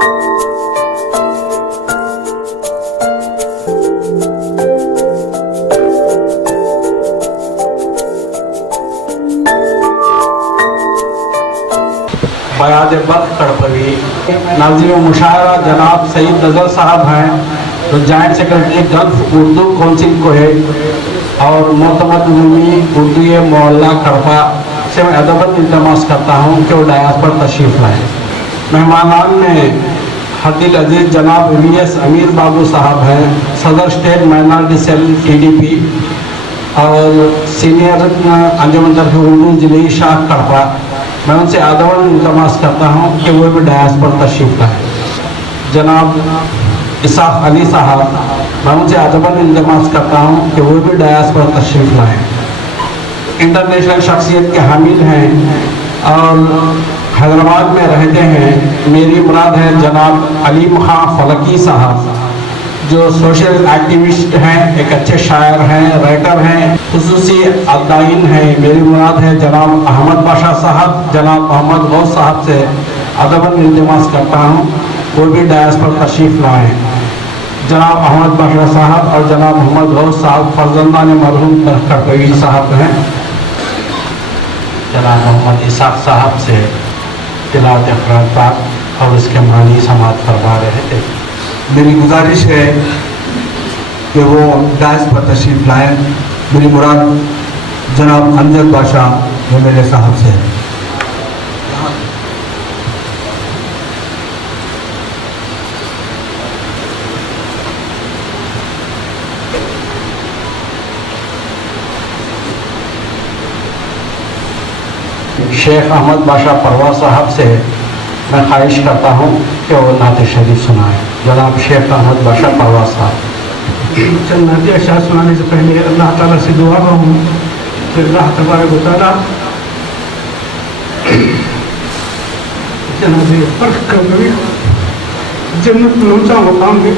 बयाद बख्त कड़पवी नाज़िम मुशायरा जनाब सईद नज़र साहब हैं, जो joint secretary gulf Urdu council को है, और मोहतमद उलूमी उर्दू मोहल्ला कड़पा से मैं अदबन इल्तमास करता हूँ कि वो डायस पर तशरीफ़ लाएँ। मेहमानान में हदील अजीज़ जनाब VS अमीर बाबू साहब हैं, सदर स्टेट माइनॉरिटी सेल TDP, और सीनियर अंजुमन तरफ़ उर्दू जिले शाह कड़पा। मैं उनसे अदबन इल्तमास करता हूँ कि वो भी डायस पर तशरीफ़ लाएँ। जनाब इसाक़ अली साहब, मैं उनसे अदबन इल्तमास करता हूँ कि वो भी डायस पर तशरीफ़ लाएँ। इंटरनेशनल शख्सियत के हामिल हैं और हैदराबाद में रहते हैं। मेरी मुराद है जनाब अलीम खां फलकी साहब, जो सोशल एक्टिविस्ट हैं, एक अच्छे शायर हैं, राइटर हैं, खुसूसी अदाइन हैं। मेरी मुराद है जनाब अहमद बाशा साहब, जनाब मोहम्मद गौस साहब से अदबन इल्तिमास करता हूँ वो भी डायस पर तशरीफ़ लाएँ। जनाब अहमद बाशा साहब और जनाब मोहम्मद गौस साहब फर्जंदान मरहूम कड़पवी साहब हैं। जनाब मोहम्मद इसाक़ साहब से तिलावत क़ुरान पाक और उसके मानी समाअत फरमा रहे थे। मेरी गुजारिश है कि वो डायस पर तशरीफ़ लाएँ। मेरी मुराद जनाब अमजद बादशाह MLA साहब से है। शेख अहमद बाशा परवा साहब से मैं ख्वाहिश करता हूँ कि वो नात शरीफ सुनाएँ। जनाब शेख अहमद बाशा परवा साहब। चंद नात अशार सुनाने से पहले अल्लाह ताला से दुआ करूँ कि अल्लाह तबारक व तआला जनाब फर्क कभी जन्नत में ऊँचा मुकाम दे,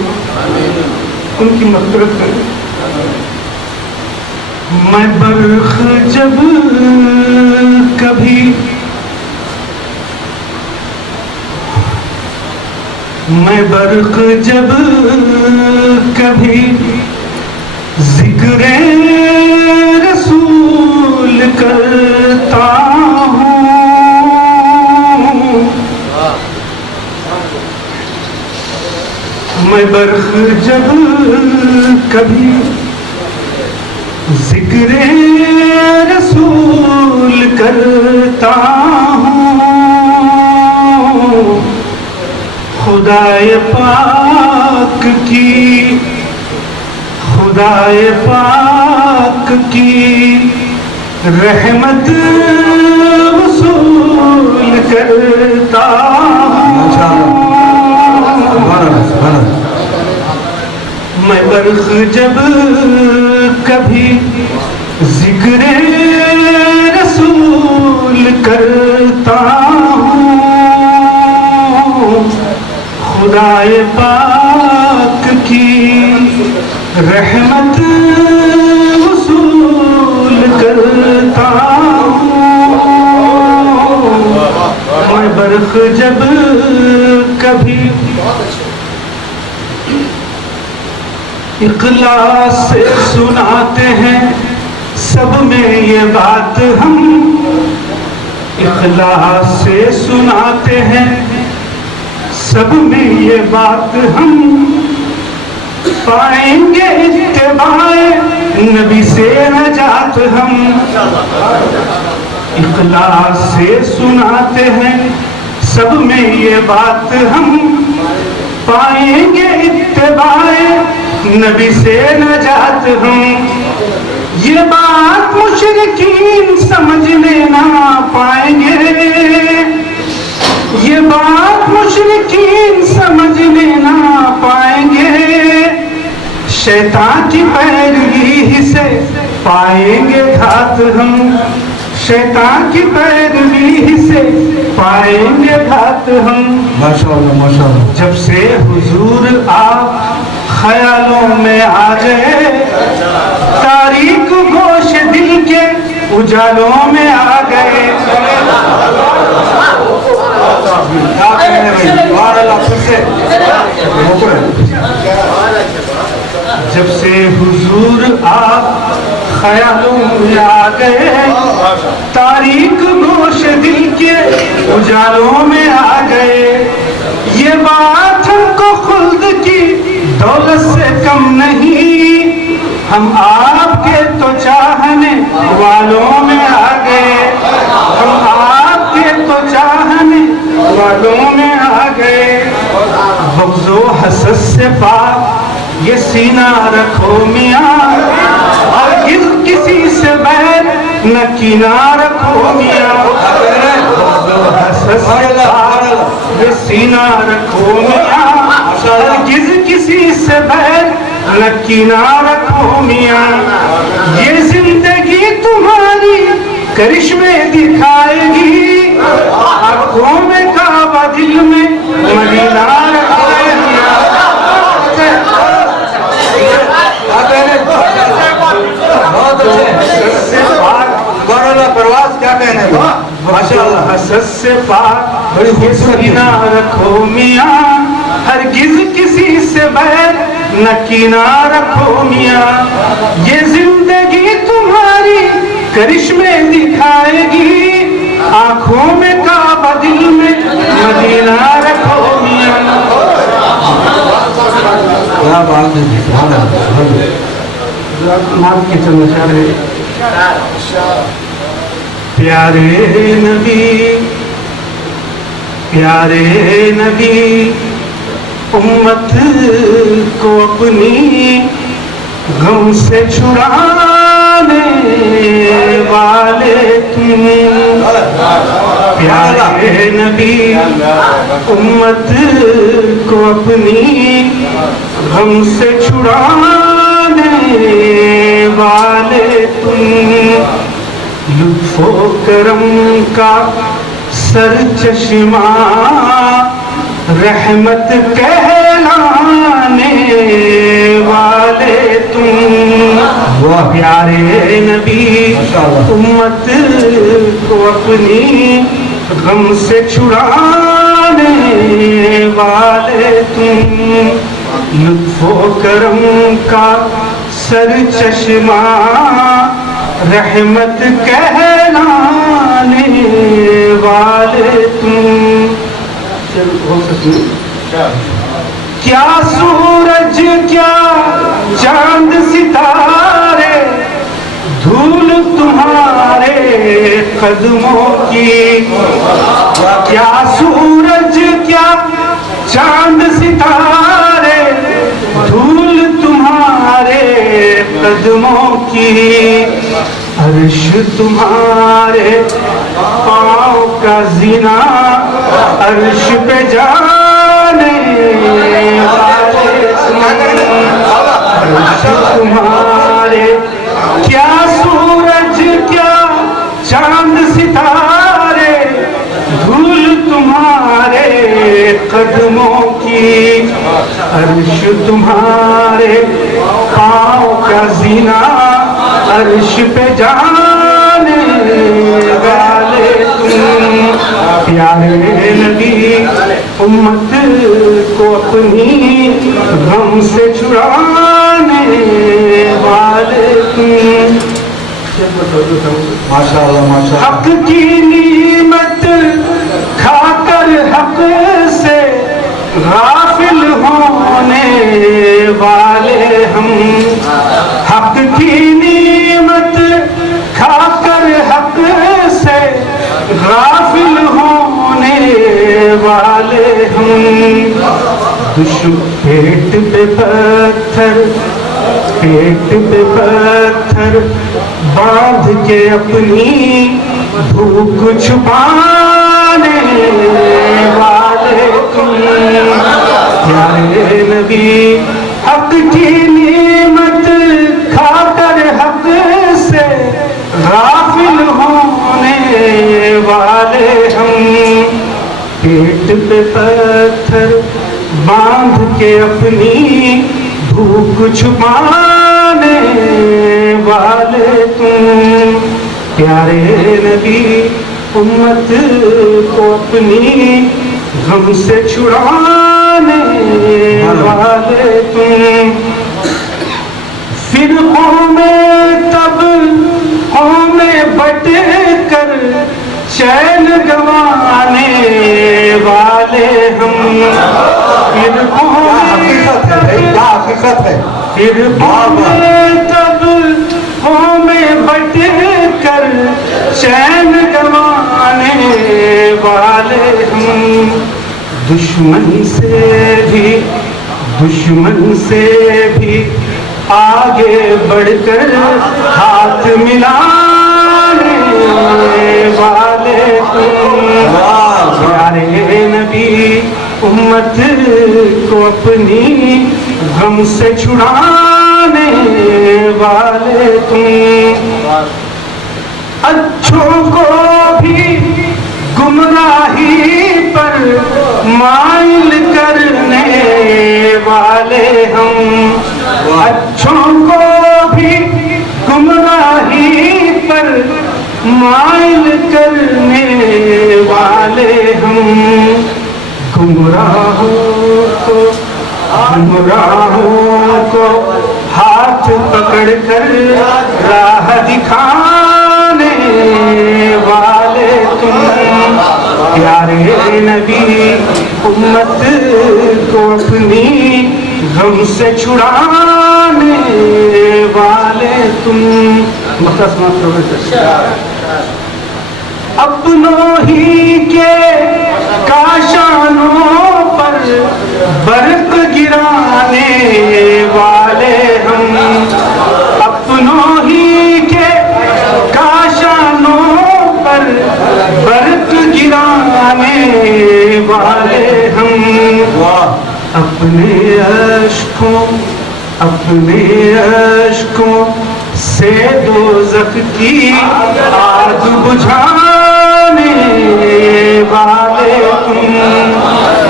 उनकी मग़फ़िरत करे। मैं बरख जब कभी जब कभी ज़िक्र रसूल करता हूँ, मैं बरख जब कभी ज़िक्र रसूल करता हूँ, खुदाए पाक की रहमत वसूल करता हूँ। मैं बरख जब कभी ज़िक्र रसूल करता हूँ, खुदाए पाक की रहमत वसूल करता हूँ। मैं बरख जब कभी इखलास से सुनाते हैं सब में ये बात हम, इखलास से सुनाते हैं सब में ये बात हम, पाएंगे इत्तिबाए नबी से नजात हम। इखलास से सुनाते हैं सब में ये बात हम, पाएंगे इत्तिबाए नबी से नजात हम। ये बात मुशरिकीन समझने ना पाएंगे, ये बात मुशरिकीन समझने ना पाएंगे, शैतान की पैरवी से पाएंगे घात हम, शैतान की पैरवी से पाएंगे घात हम। माशाअल्लाह माशाअल्लाह। जब से हुजूर आप ख्यालों में आ गए, तारीक गोश दिल के उजालों में आ गए। फिर से جب سے حضور آپ خیالوں میں آ گئے تاریک گوش دل کے اجالوں میں آ گئے یہ بات ہم کو خلد کی دولت سے کم نہیں ہم آپ کے تو چاہنے والوں میں آ گئے ہم آپ کے تو چاہنے والوں میں آ گئے بغض و حسد سے پاک یہ سینہ رکھو میاں اور کسی سے بیر نہ کینہ رکھو میاں بغض و حسد سے پاک یہ سینہ رکھو میاں اور کسی سے بیر نہ کینہ رکھو میاں یہ زندگی تمہاری کرشمے دکھائے گی آنکھوں میں کعبہ دل میں مدینہ رکھائے گی پرواز کیا کہنے حسد سے پاک یہ سینہ رکھو میاں ہرگز کسی سے بیر نہ کینہ رکھو میاں یہ زندگی تمہاری کرشمے دکھائے گی آنکھوں میں کعبہ دل میں مدینہ رکھو میاں کیا بات ہے نام کے چند اشارے پیارے نبی امت کو اپنی غم سے چھڑانے والے تم پیارے نبی امت کو اپنی غم سے چھڑانے والے تم لطف و کرم کا سر چشمہ رحمت کہلانے والے تم پیارے نبی امت کو اپنی غم سے چھڑانے والے تم لطف و کرم کا سر چشمہ رحمت کہلانے والے تم کیا سورج کیا چاند ستارے دھول تمہارے قدموں کی کیا سورج کیا چاند ستارے دھول تمہارے قدموں کی عرش تمہارے پاؤں کا زنا عرش پہ جانے والے عرش تمہارے کیا سورج کیا چاند ستارے دھول تمہارے قدموں کی عرش تمہارے پاؤں کا زنا عرش پہ جانے والے تم پیارے نبی امت کو اپنی غم سے چھڑانے والے تم حق کی نعمت کھا کر حق سے غافل ہونے والے ہم حق کی نعمت کھا کر حق سے غافل ہونے والے ہم پیٹ پہ پتھر باندھ کے اپنی بھوک چھپانے والے تم پیارے نبی حق کی نعمت کھا کر حق سے غافل ہونے والے ہم پیٹ پہ پتھر باندھ کے اپنی بھوک چھپانے والے تم پیارے نبی امت کو اپنی غم سے چھڑانے والے تم فرقوں میں تب قومیں بٹ کر چین گنوانے والے ہم فرقوں میں تب قومیں بٹ کر چین گنوانے والے ہم دشمن سے بھی آگے بڑھ کر ہاتھ ملانے والے تم پیارے نبی امت کو اپنی غم سے چھڑانے والے تم اچھوں کو بھی گمراہی پر مائل کرنے والے ہم اچھوں کو بھی گمراہی پر مائل کرنے والے ہم گمراہوں کو ہاتھ پکڑ کر راہ دکھانے والے تم پیارے نبی امت کو اپنی غم سے چھڑانے والے تم اپنوں ہی کے کاشانوں پر برق گرانے والے ہم اپنوں ہی کے کاشانوں پر برق گرانے والے ہم اپنے عشقوں سے دوزخ کی آگ بجھانے والے تم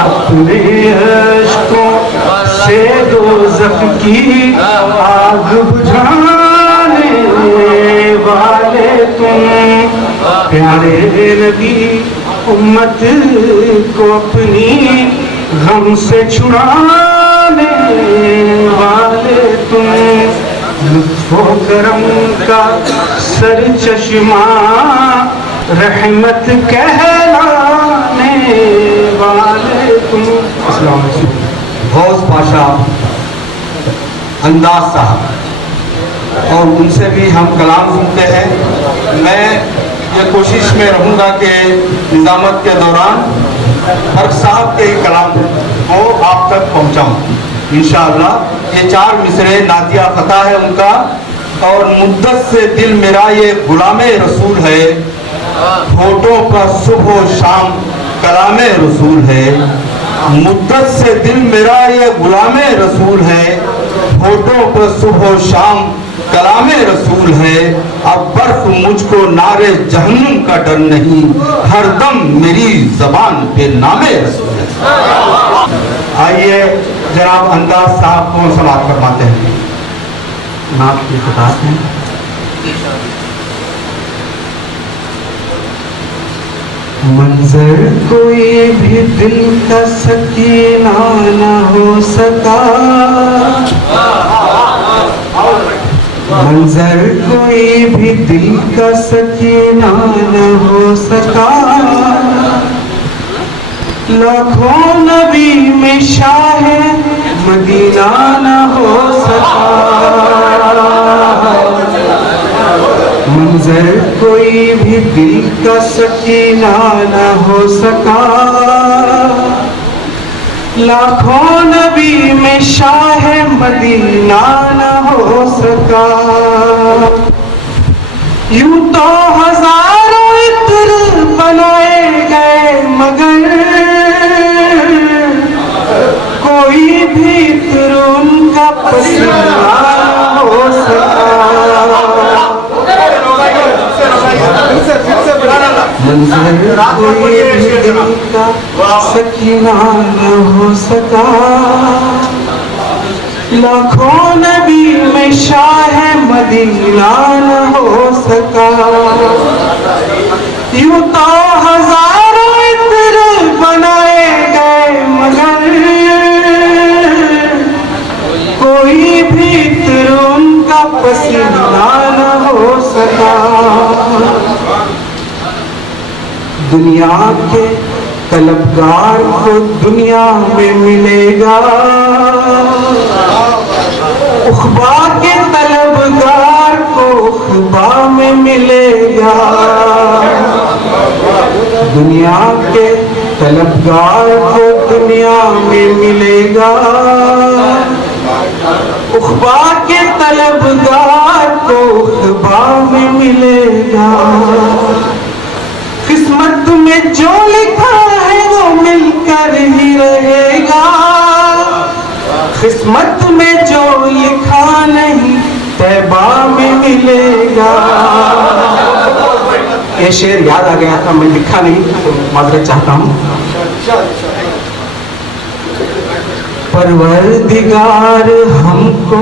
اپنے عشقوں سے دوزخ کی آگ بجھانے والے تم پیارے نبی امت کو اپنی غم سے چھڑانے والے تم لطف و کرم کا سر چشمہ رحمت کہلانے والے تم السلام علیکم غوث پاشا انداز صاحب اور ان سے بھی ہم کلام سنتے ہیں میں یہ کوشش میں رہوں گا کہ نظامت کے دوران فرق صاحب کے کلام کو آپ تک پہنچاؤں انشاءاللہ یہ 4 مصرے نادیہ فتح ہے ان کا اور مدت سے دل میرا یہ غلام رسول ہے ہوٹوں پر صبح و شام کلام رسول ہے مدت سے دل میرا یہ غلام رسول ہے ہوٹوں پر صبح و شام کلام رسول ہے اب برف مجھ کو نعرے جہنم کا ڈر نہیں ہر دم میری زبان پہ نام رسول ہے آئیے جناب انداز صاحب کو سماعت فرماتے ہیں نعت کی خطاب ہے منظر کوئی بھی دل کا سکینہ نہ ہو سکا منظر کوئی بھی دل کا سکینہ نہ ہو سکا لاکھوں نبی میں شاہ مدینہ نہ ہو سکا منظر کوئی بھی دل کا سکینہ نہ ہو سکا لاکھوں نبی میں شاہ مدینہ نہ ہو سکا یوں تو ہزاروں عطر بنائے گئے مگر کوئی بھی عطر ان کا پسندہ نہ ہو سکا منظر کوئی بھی دل کا سکینہ نہ ہو سکا لاکھوں نبی میں شاہ مدینہ نہ ہو سکا یوں تو ہزاروں عطر بنائے گئے مگر رسیدہ نہ ہو سکا. دنیا کے طلبگار کو دنیا میں ملے گا, عقبا کے طلبگار کو عقبا میں ملے گا. دنیا کے طلبگار کو دنیا میں ملے گا, عقبا کے طلبگار کو عقبا میں ملے گا. قسمت میں جو لکھا ہے وہ مل کر ہی رہے گا, قسمت میں جو لکھا نہیں طیبہ میں ملے گا. یہ شعر یاد آ گیا تھا, میں لکھا نہیں تو معذرت چاہتا ہوں. پروردگار ہم کو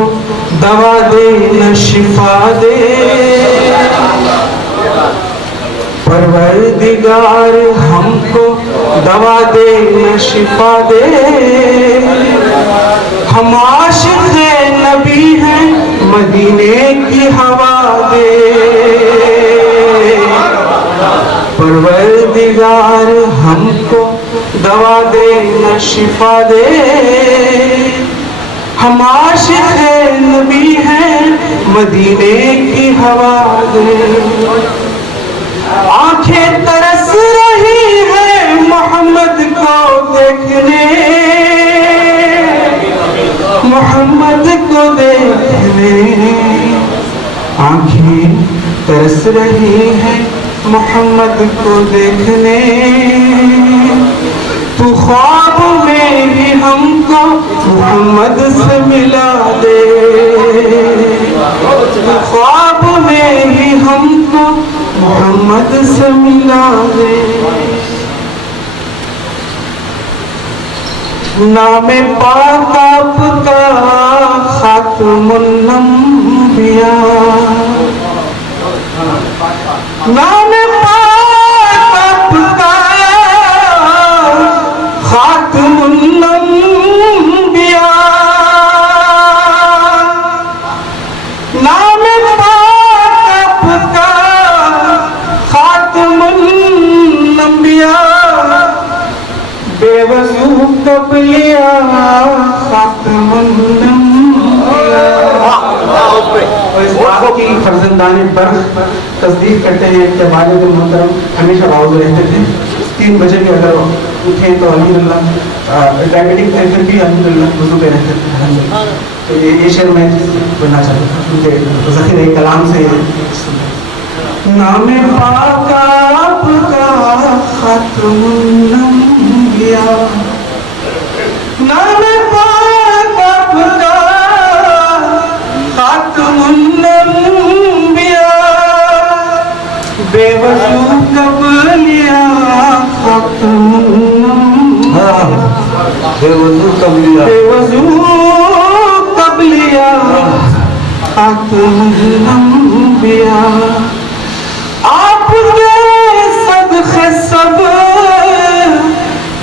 دوا دے نہ شفا دے, پروردگار ہم کو دوا دے نہ شفا دے. ہم عاشق نبی ہیں مدینے کی ہوا دے. پروردگار ہم کو دوا دے نہ شفا دے. ہم عاشق نبی ہیں مدینے کی ہوا دے. آنکھیں ترس رہی ہیں محمد کو دیکھنے, محمد کو دیکھنے. آنکھیں ترس رہی ہیں محمد کو دیکھنے. تو خواب میں ہی ہم کو محمد سے ملا دے, تو خواب میں ہی ہم کو محمد سے ملا دے. نام پاک آپ کا خاتم الانبیاء, نام پاک آپ کا خاتم الانبیاء, نام پاک آپ کا خاتم الانبیاء. بے وضو قبلیہ خاتم الانبیاء. اور اس بات کی فرزندان برخ تصدیق کرتے ہیں کہ والد محترم ہمیشہ باوضو رہتے تھے. 3 بجے بھی اگر اٹھیں تو الحمدللہ ڈائبیٹک ہے پھر بھی الحمدللہ وضو پہ رہتے تھے. تو یہ شعر میں بولنا چاہتا تھا کیونکہ ذخیرہ کلام سے نام پاک آپ کا خاتم الانبیاء, نام پاک آپ کا خاتم الانبیاء. بے وضو قبلیہ خاتم الانبیاء, بے وضو قبلیہ, بے وضو قبلیہ خاتم الانبیاء. آپ کے صدقے سب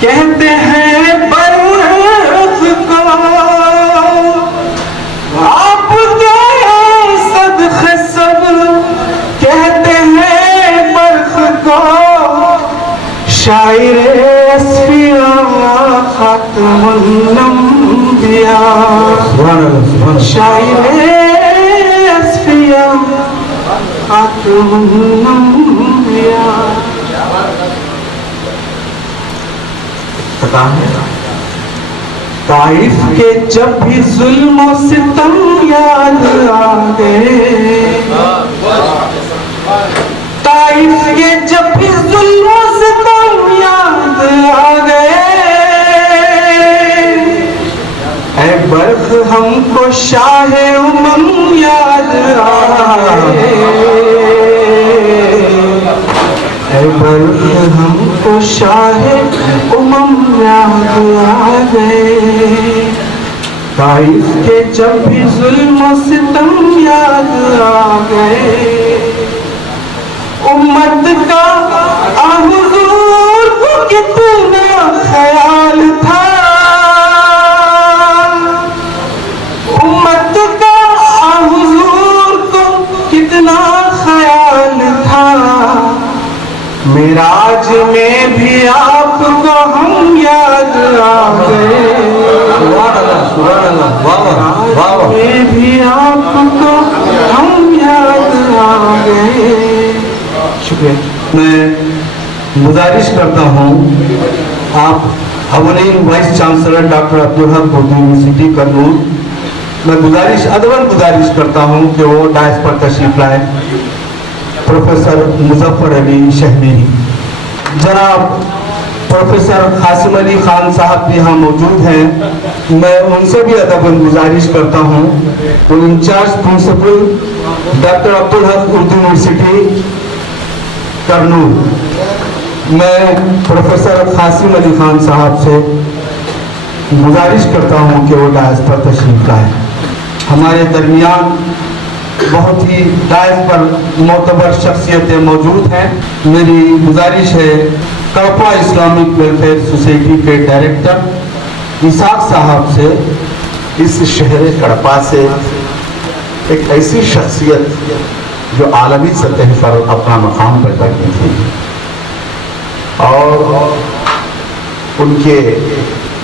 کہتے ہیں برخ کو, آپ کے صدقے سب کہتے ہیں برخ کو. شاعر اصفیاء خاتم الانبیاء, شاعر اصفیاء خاتم الانبیاء. پتا ہے طائف کے جب بھی ظلم و ستم یاد آ گئے, طائف کے جب بھی ظلم و ستم یاد آ گئے. اے برق ہم کو شاہ امم یاد آ گئے, اے برق ہم کو شاہ امم یاد آ گئے. طائف کے جب بھی ظلم و ستم یاد آ گئے. امت کا حضور کو کتنا خیال تھا, امت کا حضور वाह वाह। में भी आपको हम याद आ गए। शुक्रिया। मैं गुजारिश करता हूँ आप अवलीन vice chancellor doctor Abdul Haq Urdu university Kurnool, मैं अदबन गुजारिश करता हूँ कि वो डायस पर तशरीफ लाए। प्रोफेसर मुजफ्फर अली शहमीरी, जनाब प्रोफेसर कासिम अली खान साहब भी यहाँ मौजूद हैं, मैं उनसे भी अदबन गुजारिश करता हूँ। तो in charge principal doctor Abdul Haq Urdu university Kurnool, मैं प्रोफेसर कासिम अली खान साहब से गुजारिश करता हूँ कि वो डायस पर तशरीफ लाएं। हमारे दरमियान बहुत ही डायस पर मोतबर शख्सियतें मौजूद हैं। मेरी गुजारिश है कड़पा इस्लामिक वेलफेयर सोसाइटी के डायरेक्टर इसाक साहब से, इस शहर कड़पा से एक ऐसी शख्सियत जो आलमी सतह पर अपना मकाम पैदा की थी और उनके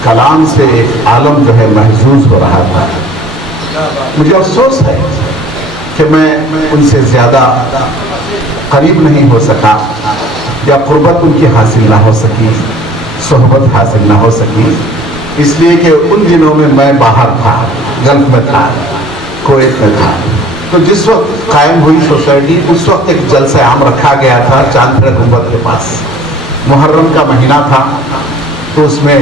कलाम से एक आलम जो है महसूस हो रहा था। मुझे अफसोस है कि मैं उनसे ज़्यादा करीब नहीं हो सका या क़ुर्बत उनकी हासिल ना हो सकी, सोहबत हासिल ना हो सकी, इसलिए कि उन दिनों में मैं बाहर था, गल्फ में था, कुवैत में था। तो जिस वक्त कायम हुई सोसाइटी उस वक्त एक जलसा आम रखा गया था चांदपुर गुंबद के पास। मुहर्रम का महीना था तो उसमें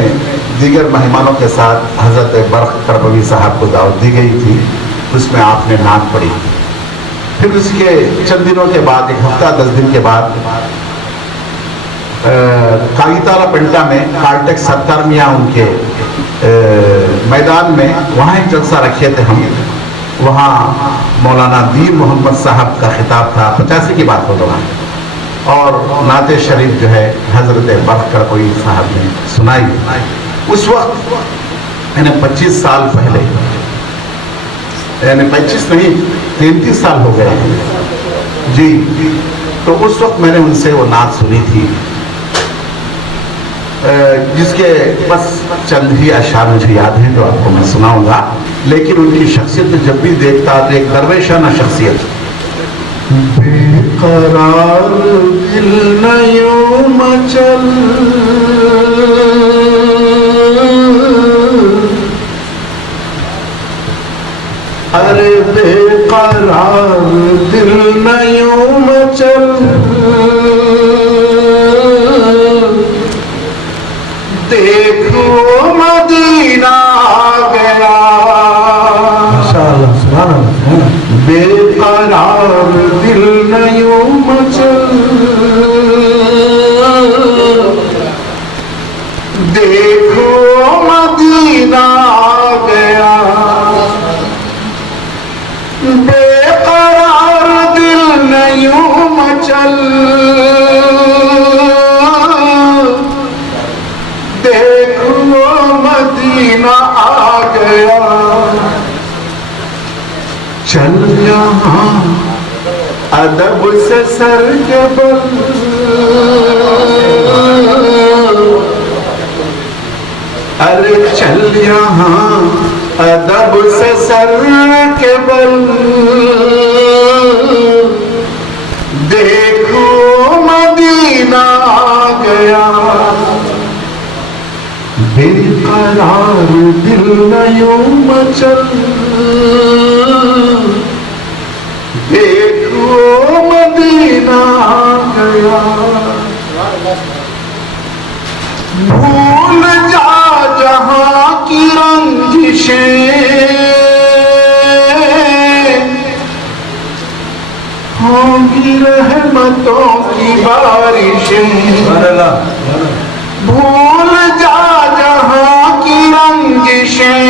दीगर मेहमानों के साथ हज़रत बरख करबवी साहब को दावत दी गई थी, उसमें आपने नाक पड़ी। फिर उसके चंद दिनों के बाद, एक हफ्ता 10 दिन के बाद, कागीताला पेंटा में कार्टेक्स 70 उनके मैदान में वहाँ एक जलसा रखे थे हम। वहाँ मौलाना दीर मोहम्मद साहब का खिताब था, 85 की बात हो रहा है, और नाते शरीफ जो है हज़रत बरख करबवी साहब ने सुनाई। उस वक्त यानी 25 साल पहले, यानी 25 नहीं 33 साल हो गए हैं जी, तो उस वक्त मैंने उनसे वो नात सुनी थी, जिसके बस चंद ही अशार मुझे याद हैं जो आपको मैं सुनाऊंगा। लेकिन उनकी शख्सियत जब भी देखता तो एक दरवेशाना शख्सियत। बेकरार दिल न यूं मचल, अरे बेकरार दिल न यूं मचल, देखो मदीना आ गया। माशाअल्लाह, सुभान अल्लाह। बेकरार दिल न यूं मचल, देखो मदीना आ गया। बेकरार दिल न यूं मचल, देखो मदीना आ गया। चल यहाँ अदब से सर के बल, अरे चल यहाँ अदब से सर के बल, देखो मदीना आ गया। बेकरार दिल न यूं मचल, देखो मदीना आ गया। भूल जा जहां की रंजिशें, होंगी रहमतों की बारिशें। भूल जा जहां की रंजिशें,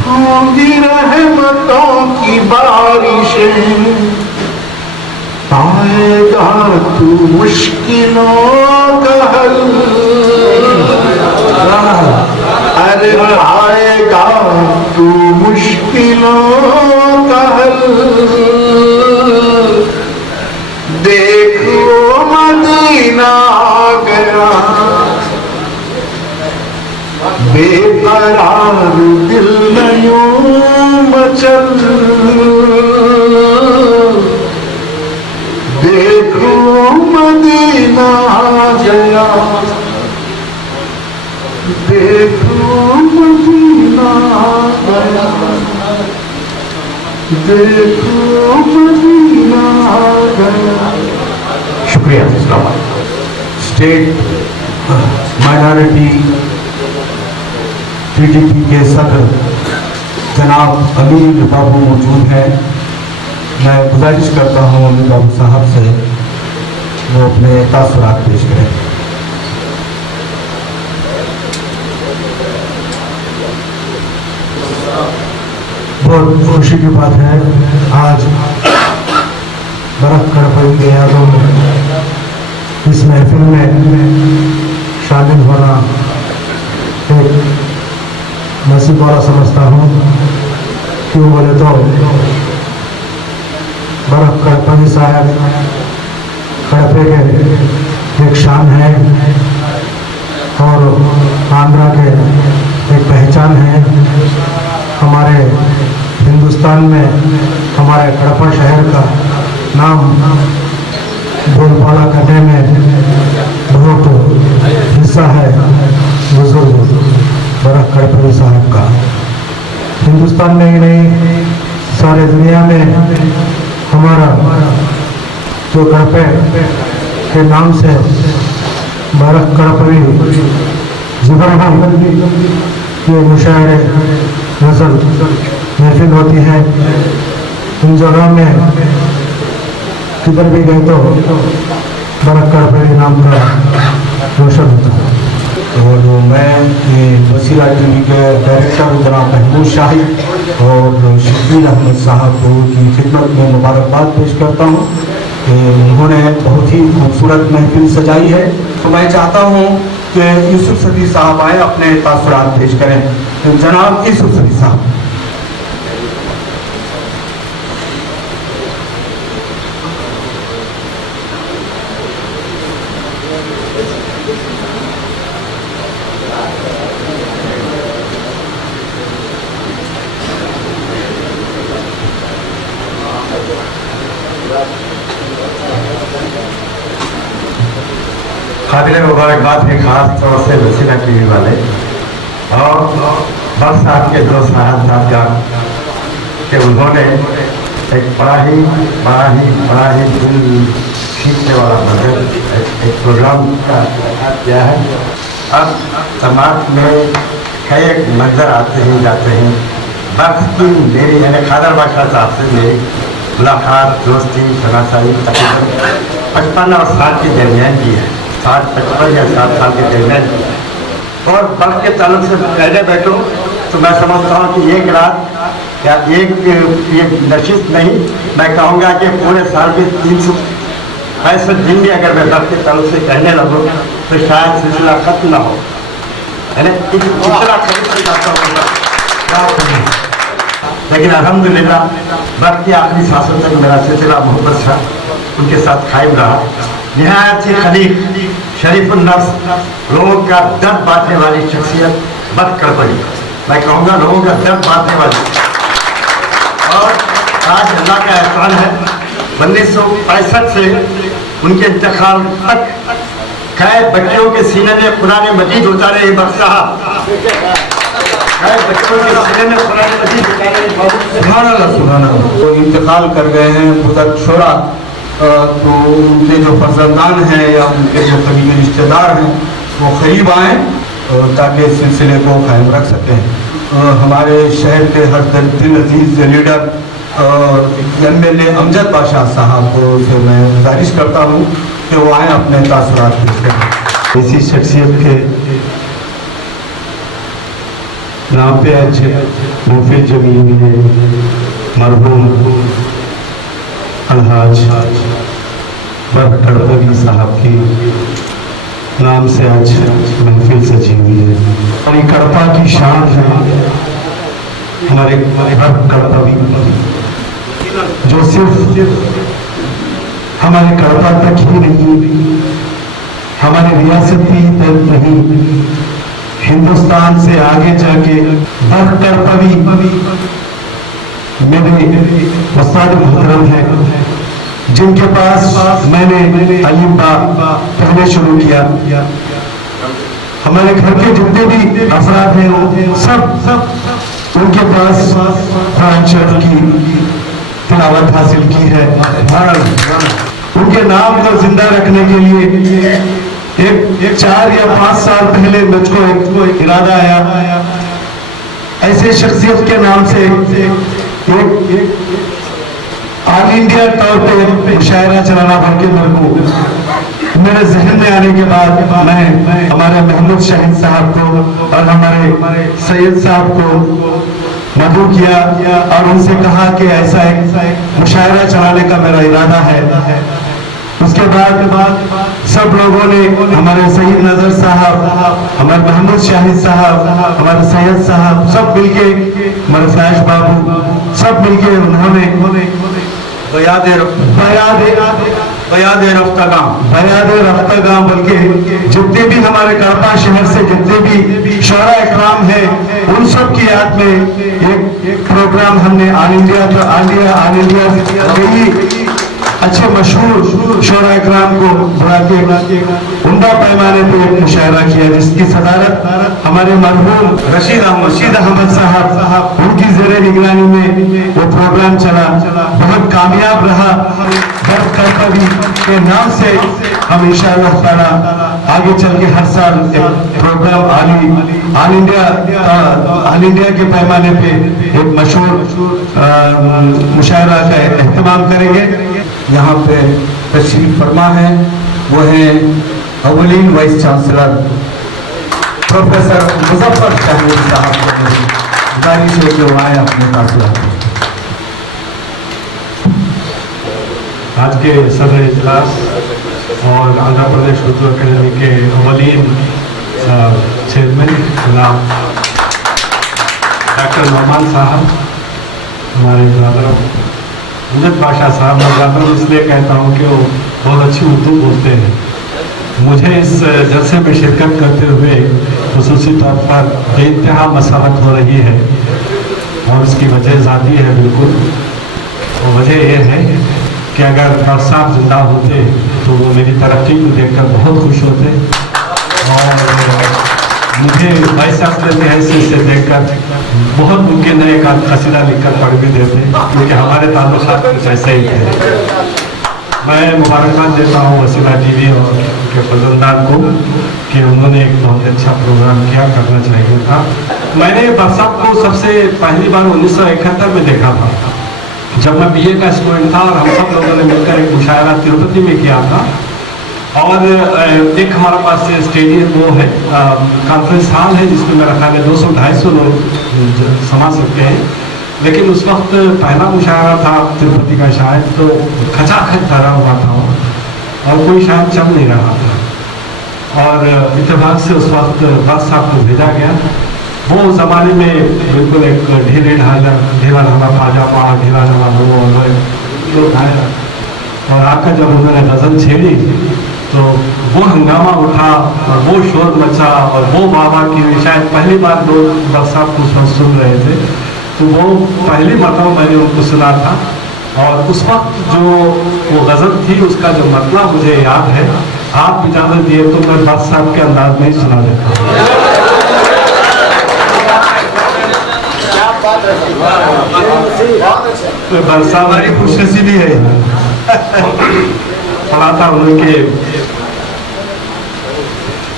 होंगी रहमतों की बारिशें। आएगा तू मुश्किलों का हल, अरे आएगा तू मुश्किलों का हल। देखो मदीना आ गया। बेकरार दिल में यूं मचल, देखो मदीना आ गया, देखो मदीना आ गया, देखो मदीना आ गया. शुक्रिया. स्टेट माइनॉरिटी टीडीपी के सदर जनाब अमीर बाबू मौजूद हैं. मैं गुजारिश करता हूँ अमीर बाबू साहब से वो अपने तासुरात पेश करें. बहुत खुशी की बात है आज बरफ कड़पई के यादों में इस महफिल में शामिल होना एक नसीब वाला समझता हूँ. क्यों बोले तो बरफ कड़पई साहब कड़पे के एक शान है और आंध्रा के एक पहचान है. हमारे हिंदुस्तान में हमारे कड़पा शहर का नाम बोलबाला करने में बहुत हिस्सा है बुजुर्ग बरफ कड़पई साहब का. हिंदुस्तान में ही नहीं सारे दुनिया में हमारा जो कड़पे के नाम से बरफ कड़पई ज़ुबरहम ये मुशायरे गज़ल महफिल होती है. इन जगह में किधर भी गए तो बरफ कड़पई नाम का रोशन होता है. और मैं वसीला टीवी के डायरेक्टर जनाब महमूद शाही और शकील अहमद साहब की खिदमत में मुबारकबाद पेश करता हूँ कि उन्होंने बहुत ही खूबसूरत महफिल सजाई है. तो मैं चाहता हूँ कि यूसुफ सदी साहब आए अपने तासुरात पेश करें. तो जनाब यूसुफ सदी साहब. काबिल मुबारकबाद है खास तौर से वसीला टीवी वाले और बख्श साहब के दो साहब कि उन्होंने एक बड़ा ही दिल खींचने वाला मदद एक प्रोग्राम का किया है. अब समाज में कई एक मंजर आते हैं जाते हैं. बख्श की मेरी यानी खादर बादशाह साहब से मेरी मुलाकात दोस्ती शनासाई तकरीबन 55 और 60 के दरमियान की है. 55 या 60 साल के दरमियान. और वक्त के ताल्लुक से पहले बैठो तो मैं समझता हूँ कि एक रात या एक नशिस्त नहीं, मैं कहूँगा कि पूरे साल के 365 दिन भी अगर मैं वक्त के ताल्लुक से कहने लगूँ तो शायद सिलसिला खत्म ना हो. यानी इतना करीब जाता होगा. लेकिन अल्हम्दुलिल्लाह वक्त की आखिरी सांसों तक मेरा सिलसिला मोहब्बत था उनके साथ कायम रहा. निहायत से खलीफ शरीफ नफ्स लोगों का दर्द बांटने वाली शख्सियत बद कर पड़ी. मैं कहूँगा लोगों का दर्द बांटने वाली. और आज अल्लाह का एहसान है 1965 से उनके इंतकाल तक कई बच्चों के सीने में कुरान मजीद उतारे हैं. बख्श साहब कई बच्चों के सीने में कुरान मजीद उतारे हैं. सुभान अल्लाह. तो इंतकाल कर गए हैं बुज़ुर्ग शोरा. तो उनके जो फर्जंदान हैं या उनके जो करीबी रिश्तेदार हैं वो करीब आएँ ताकि इस सिलसिले को कायम रख सकें. हमारे शहर के हर दिल अजीज़ लीडर और MLA अमजद बादशाह साहब से मैं गुजारिश करता हूँ कि वो आएँ अपने तासुरात पेश करें. इसी शख्सियत के नाम पे आज महफिल जमी हुई है. मरहूम अलहाज बरफ कड़पई साहब की नाम से आज महफिल सजी हुई है. हमारी कड़पा की शान है हमारे बरफ कड़पई जो सिर्फ हमारे कड़पा तक ही नहीं हमारे रियासती दल नहीं हिंदुस्तान से आगे जाके बढ़कर पवी मेरे उस्ताद मोहतरम हैं, जिनके पास मैंने अलीम बा पहले शुरू किया। हमारे घर के जितने भी अफराद हैं वो सब उनके पास कुरान शरीफ की तिलावत हासिल की है। उनके नाम को जिंदा रखने के लिए एक 4 या 5 साल पहले मुझको एक इरादा आया, ऐसे शख्सियत के नाम से एक ऑल इंडिया तौर पे मुशायरा चलाना भर के मेरे जहन में आने के बाद मैं हमारे महमूद शाहिद साहब को और हमारे सैयद साहब को मदऊ किया और उनसे कहा कि ऐसा एक मुशायरा चलाने का मेरा इरादा है। उसके बाद सब लोगों ने, हमारे सईद नजर साहब, हमारे महमूद शाहिद साहब, हमारे सैयद साहब, सब मिलके, हमारे फैश बाबू, सब मिलके उन्होंने बयाद रफ्तागाम बल्कि जितने भी हमारे कड़पा शहर से जितने भी शोरा इकराम है उन सब की याद में एक प्रोग्राम हमने ऑल इंडिया अच्छे मशहूर शोरा इकराम को बुला के उमदा पैमाने पे एक मुशायरा किया, जिसकी सदारत हमारे मरहूम रशीद अहमद साहब, उनकी ज़ेरे निगरानी में वो प्रोग्राम चला, बहुत कामयाब रहा। दर्द कर्तव्य के नाम से हम इंशाअल्लाह ताला आगे चल के हर साल एक प्रोग्राम ऑल इंडिया के पैमाने पे एक मशहूर मुशायरा का एहतमाम करेंगे। यहाँ पे तशरीफ फरमा है वो हैं अव्वलीन vice chancellor professor Muzaffar Shahid साहब को गुजारिश है कि वो आए अपने तासुरात। आज के सदर इजलास और आंध्र प्रदेश उर्दू अकेडमी के अव्वलीन चेयरमैन जनाब डॉक्टर नौमान साहब, हमारे ब्रदर मुजद बादशाह साहब, मैं ब्रदर इसलिए कहता हूँ कि वो बहुत अच्छी उर्दू बोलते हैं। मुझे इस जलसे में शिरकत करते हुए खुसूसी तौर पर बेइंतहा मसरत हो रही है और उसकी वजह ज़ाती है बिल्कुल। और वजह यह है कि अगर साहब जिंदा होते तो वो मेरी तरक्की को देखकर बहुत खुश होते और मुझे वैसा हैसियत से देखकर बहुत मुमकिन है एक कसीदा लिखकर पढ़ भी देते, क्योंकि हमारे ताल्लुकात कुछ ऐसे ही थे। मैं मुबारकबाद देता हूँ वसीला टीवी और उनके फजलदार को कि उन्होंने एक बहुत अच्छा प्रोग्राम किया, करना चाहिए था। मैंने बरसात को सबसे पहली बार 1971 में देखा था, जब मैं BA का स्टूडेंट था और हम सब लोगों ने मिलकर एक मुशायरा तिरुपति में किया था। और एक हमारे पास स्टेडियम वो है, कॉन्फ्रेंस हॉल है, जिसमें मेरा ख्याल है 200-250 लोग समा सकते हैं। लेकिन उस वक्त पहला मुशायरा था तिरुपति का शायद, तो खचाखच भरा हुआ था और कोई शायद चल नहीं रहा था। और इत्तेफाक से उस वक्त बस साहब को भेजा गया। वो ज़माने में बिल्कुल एक ढीला ढाला पाजामा, ढीला ढाला वो आया और आकर जब उन्होंने गज़ल छेड़ी तो वो हंगामा उठा और वो शोर मचा और वो बाबा की शायद पहली बार लोग साहब को सुन रहे थे, तो वो पहली मरतबा मैंने उनको सुना था। और उस वक्त जो वो गज़ल थी उसका जो मतलब मुझे याद है। आप इजाज़त दिए तो मैं बस साहब के अंदाज में ही सुना देता हूँ। बरसा हमारी खुशनसीबी है। पढ़ा था उनके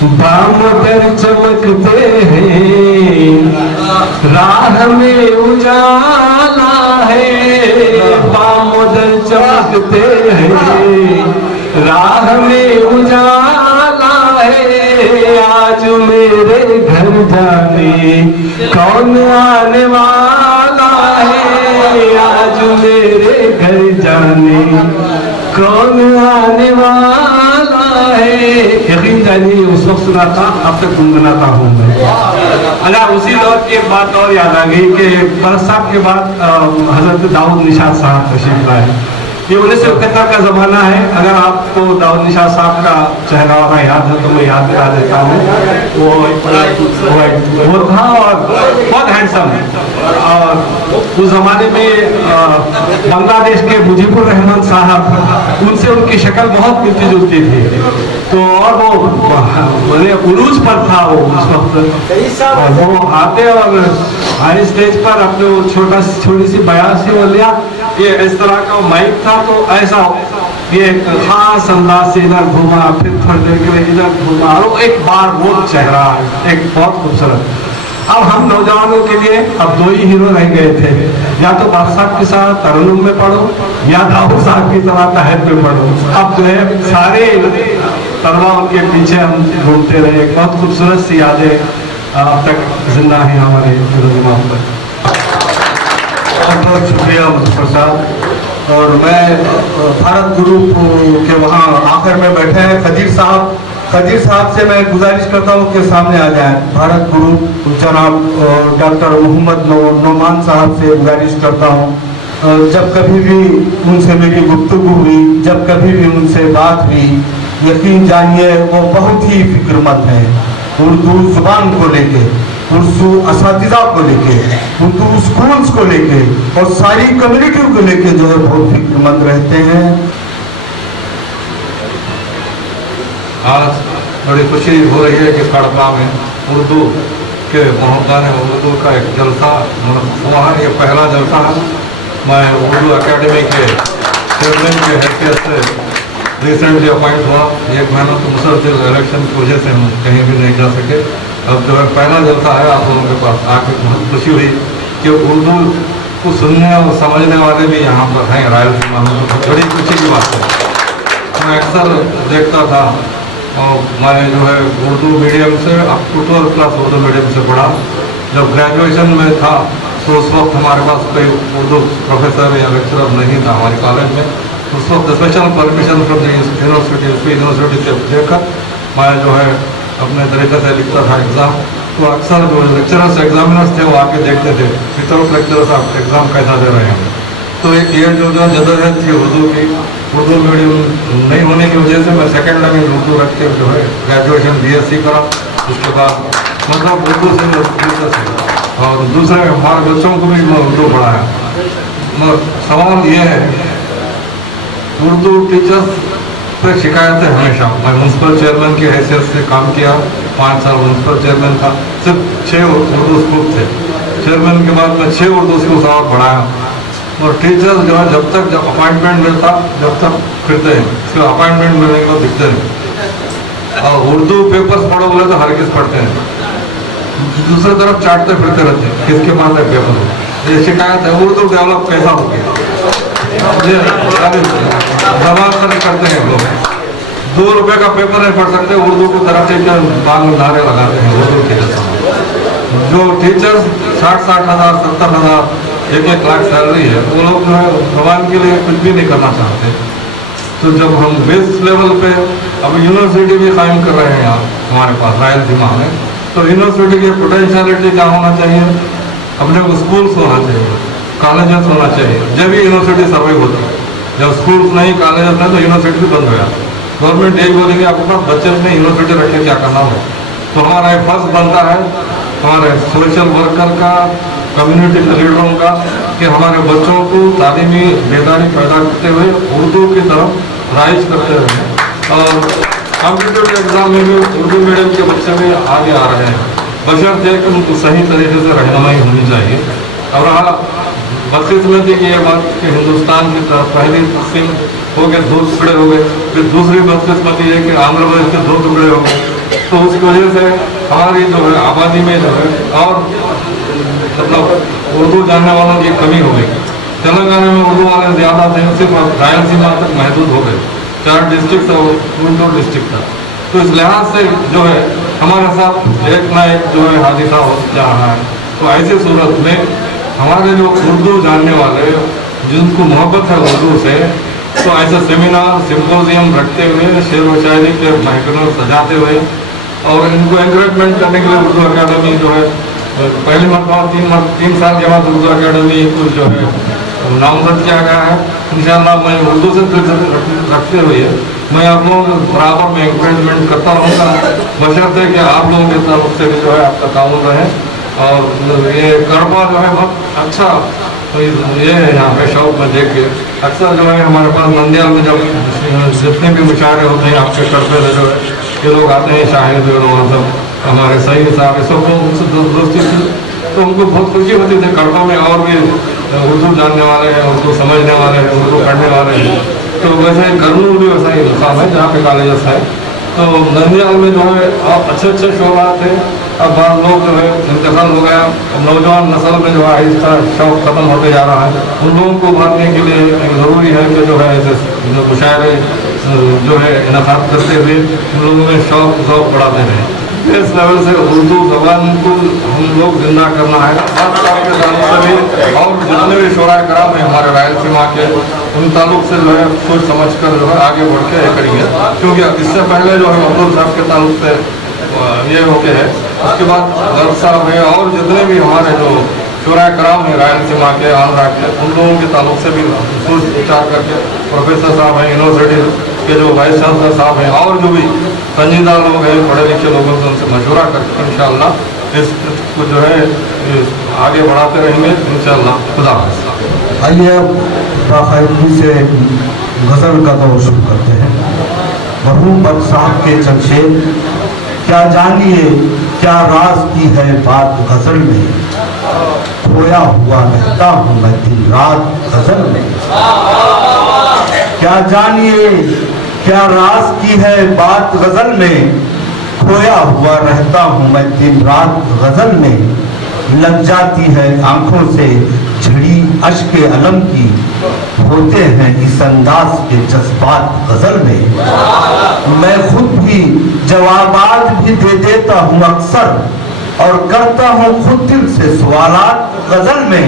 बामदर चमकते हैं, राह में उजाला है, बामदर चमकते हैं, राह में उजाला है। आज मेरे घर जाने कौन आने वाला है, आज मेरे घर जाने कौन आने वाला है। यकीन जानिए उस वक्त सुना था, अब तक गुनगुनाता हूँ मैं। अगर उसी दौर की एक बात और याद आ गई कि बरसात के बाद हजरत दाऊद निशात साहब तशरीफ लाए ये 1971 का ज़माना है। अगर आपको दाऊद निशात साहब का चेहरा वगैरह याद है तो मैं याद दिला देता हूँ। वो था और बहुत हैंडसम, और उस ज़माने में बांग्लादेश के मुजीबुर रहमान साहब, उनसे उनकी शक्ल बहुत मिलती जुलती थी। तो और वो बड़े उरूज पर था वो उस वक्त, और वो आते और हमारी स्टेज पर अपने वो छोटी सी बयान सी वो लिया, ये इस तरह का माइक था, तो ऐसा ये एक खास अंदाज से इधर घूमा, फिर थोड़ी देर के लिए इधर घूमा, और एक बार वो चेहरा एक बहुत खूबसूरत। अब हम नौजवानों के लिए अब दो ही हीरो रह गए थे, या तो बादशाह के साथ तरन्नुम में पढ़ो, या दाऊद साहब की तरह तहत में पढ़ो। अब जो है सारे तलवा उनके पीछे हम घूमते रहे। बहुत खूबसूरत सी यादें अब तक जिंदा है हमारे दिमाग पर। बहुत बहुत शुक्रिया मुझफ्फर साहब। और मैं भारत ग्रुप के वहाँ आखिर में बैठे हैं खदीर साहब से मैं गुजारिश करता हूँ कि सामने आ जाएं। भारत ग्रुप जनाब डॉक्टर मोहम्मद नोमान साहब से गुजारिश करता हूँ, जब कभी भी उनसे मेरी गुफ्तगू हुई, जब कभी भी उनसे बात हुई, यकीन जानिए वो बहुत ही फिक्रमंद हैं उर्दू जुबान को लेके, उर्दू असातिज़ा को लेके, उर्दू स्कूल्स को लेके और सारी कम्युनिटी को लेके जो है बहुत फिक्रमंद रहते हैं। आज बड़ी खुशी हो रही है कि कड़पा में उर्दू के मोहब्बान उर्दू का एक जलसा हुआ है। ये पहला जलसा है। मैं उर्दू एकेडमी के चेयरमैन की हैसियत से रिसेंटली अपॉइंट हुआ। एक महीना तो मुसलसल इलेक्शन की वजह से हम कहीं भी नहीं जा सके। अब जो है पहला जलसा है आप लोगों के पास आके बहुत खुशी हुई कि उर्दू को सुनने और समझने वाले भी यहाँ पर हैं रायलसीमा में, तो बड़ी खुशी की बात है। मैं अक्सर देखता था और मैं जो है उर्दू मीडियम से up to 12th class Urdu medium से पढ़ा। जब ग्रेजुएशन में था तो उस वक्त हमारे पास कोई उर्दू प्रोफेसर या लेक्चरर नहीं था हमारे कॉलेज में। उस वक्त स्पेशल परमिशन फ्रॉम यूनिवर्सिटी से लेकर मैं जो है अपने तरीके से लिखता था एग्ज़ाम। तो अक्सर जो लेक्चरर्स एग्जामिनर्स थे वो आके देखते थे विदाउट लेक्चरर्स आप एग्ज़ाम कैसा दे रहे हैं। तो एक ये जो जदोजहद थी उर्दू की, उर्दू मीडियम नहीं होने की वजह से मैं सेकेंड लैंग्वेज उर्दू रख के जो है ग्रेजुएशन BSc करा। उसके बाद मतलब उर्दू से और दूसरे हमारे बच्चों को भी मैं उर्दू पढ़ाया। सवाल ये है, उर्दू टीचर्स पे शिकायतें हमेशा, मैं म्यूनसिपल चेयरमैन की हैसियत से काम किया, 5 साल म्यूनसिपल चेयरमैन था, सिर्फ 6 उर्दू स्कूल थे। चेयरमैन के बाद मैं 6 उर्दू स्कूल और पढ़ाया। और टीचर्स जो है जब अपॉइंटमेंट मिलता जब तक फिरते हैं, इसके अपॉइंटमेंट मिलने के बाद दिखते हैं। और उर्दू पेपर्स पढ़ो बोले तो हर किस पढ़ते हैं, दूसरी तरफ चाटते फिरते रहते हैं किसके पास है पेपर। ये शिकायत है उर्दू डेवलप कैसा हो गया, जवाब करते हैं लोग। 2 रुपए का पेपर नहीं पढ़ सकते, उर्दू को तरफ से बांग नारे लगाते हैं उर्दू के जैसा। जो टीचर्स 60-60 हज़ार 70 हज़ार 1-1 लाख सैलरी है, वो लोग जो है भगवान के लिए कुछ भी नहीं करना चाहते। तो जब हम बेस लेवल पे अब यूनिवर्सिटी भी कायम कर रहे हैं यहाँ हमारे पास रायलसीमा में, तो यूनिवर्सिटी की पोटेंशियलिटी क्या होना चाहिए, अपने को स्कूल्स होना चाहिए, कॉलेजेस होना चाहिए, जब भी यूनिवर्सिटी सर्वाइव होती है। जब स्कूल्स नहीं कॉलेजेस नहीं तो यूनिवर्सिटी भी बंद हो जाती है। गवर्नमेंट यही बोलेगी आपके पास बच्चे में यूनिवर्सिटी रख के क्या करना हो। तो हमारा एक फर्ज बनता है हमारे सोशल वर्कर का, कम्युनिटी के लीडरों का, कि हमारे बच्चों को तालीमी बेदारी पैदा करते हुए उर्दू की तरफ राइज करते रहे। और कॉम्पिटिटिव एग्जाम में भी उर्दू मीडियम के बच्चे भी आगे आ रहे हैं, बशर्ते कि उनको सही तरीके से रहनुमाई होनी चाहिए। और रहा बदकिस्मती की ये बात कि हिंदुस्तान की तरफ पहली तकसीम हो गए, 2 टुकड़े हो गए, फिर दूसरी बदकिस्मती है कि आंध्र प्रदेश के 2 टुकड़े हो गए। तो उसकी वजह से हमारी जो है आबादी में जो है और मतलब उर्दू जानने वालों की कमी हो गई। तेलंगाना में उर्दू वाले ज़्यादा थे, सिर्फ रायलसीमा तक महदूद हो गए, 4 डिस्ट्रिक्ट और गुंटूर डिस्ट्रिक्ट था। तो इस लिहाज से जो है हमारे साथ एक ना एक जो है हादिसा हो जा रहा है। तो ऐसी सूरत में हमारे जो उर्दू जानने वाले जिनको मोहब्बत है उर्दू से, तो ऐसे सेमिनार सिम्पोजियम रखते हुए शेर व शायरी के महफिलों सजाते हुए और इनको एनकरेजमेंट करने के लिए उर्दू अकादमी जो है पहली मरतबा 3 साल के बाद उर्दू अकेडमी को जो है नामजद किया गया है। इंशाअल्लाह मैं उर्दू से दिलचस्पी रखते हुए मैं आप लोगों को बराबर में इंकरेजमेंट करता रहूँगा, बशर्ते कि आप लोगों के तरफ से भी जो है आपका ताउन रहे। और ये कड़वा जो है बहुत अच्छा ये है यहाँ पे शौक में देख के। अक्सर जो है हमारे पास नंदियाल में जब जितने भी मुशायरे होते हैं आपके करते से जो है ये लोग आते हैं, शाहिर जो है सब हमारे सही साहब ये सब लोग उनसे दोस्ती थी, तो उनको बहुत खुशी होती थी। कड़वा में और भी उर्दू जानने वाले हैं, उर्दू समझने वाले हैं, उर्दू पढ़ने वाले हैं। तो वैसे गर्नूल भी वैसा ही मुकाम है जहाँ पे कॉलेजेस है। तो नंदियाल में जो है अच्छे अच्छे शोबा थे। अब बाद लोग जो है इंतकाल हो गया, नौजवान नस्ल में जो है आहिस्ता शौक ख़त्म होते जा रहा है। उन लोगों को उभारने के लिए ज़रूरी है कि जो है ऐसे मुशायरे जो है इनक़ाद करते हुए उन लोगों में शौक बढ़ाते रहें। इस लेवल से उर्दू ज़बान को हम लोग जिंदा करना है। सभी और जितने भी शोरा कराम है हमारे रायलसीमा के, उन ताल्लुक से जो है सोच समझ कर जो है आगे बढ़ के करेंगे। क्योंकि इससे पहले जो है अब्दुल साहब के ताल्लुक से ये होके है, उसके बाद गर्ग साहब है और जितने भी हमारे जो शोरा कराम है रायलसीमा के, आंध्रा के, उन लोगों के ताल्लुक से भी सोच विचार करके प्रोफेसर साहब हैं, यूनिवर्सिटी के जो वाइस चांसलर साहब हैं और जो भी संजीदा लोग हैं, पढ़े लिखे लोगों से उनसे मशवरा करके इंशाअल्लाह इसको जो है आगे बढ़ाते रहेंगे इंशाअल्लाह। खुदा हाफ़िज़। आइए अब बाकायदगी से गज़ल का दौर शुरू करते हैं। मरहूम बख्श साहब के चंद शेर। क्या जानिए क्या राज की है बात गज़ल में, खोया हुआ रहता हूँ मैं दिन रात गज़ल में। क्या जानिए क्या राज की है बात गज़ल में, खोया हुआ रहता हूँ मैं दिन रात गज़ल में। लग जाती है आंखों से झड़ी अश्क अलम की, होते हैं इस अंदाज के जज्बात गज़ल में। मैं खुद भी जवाबात भी दे देता हूँ अक्सर, और करता हूँ खुद दिल से सवालात गज़ल में।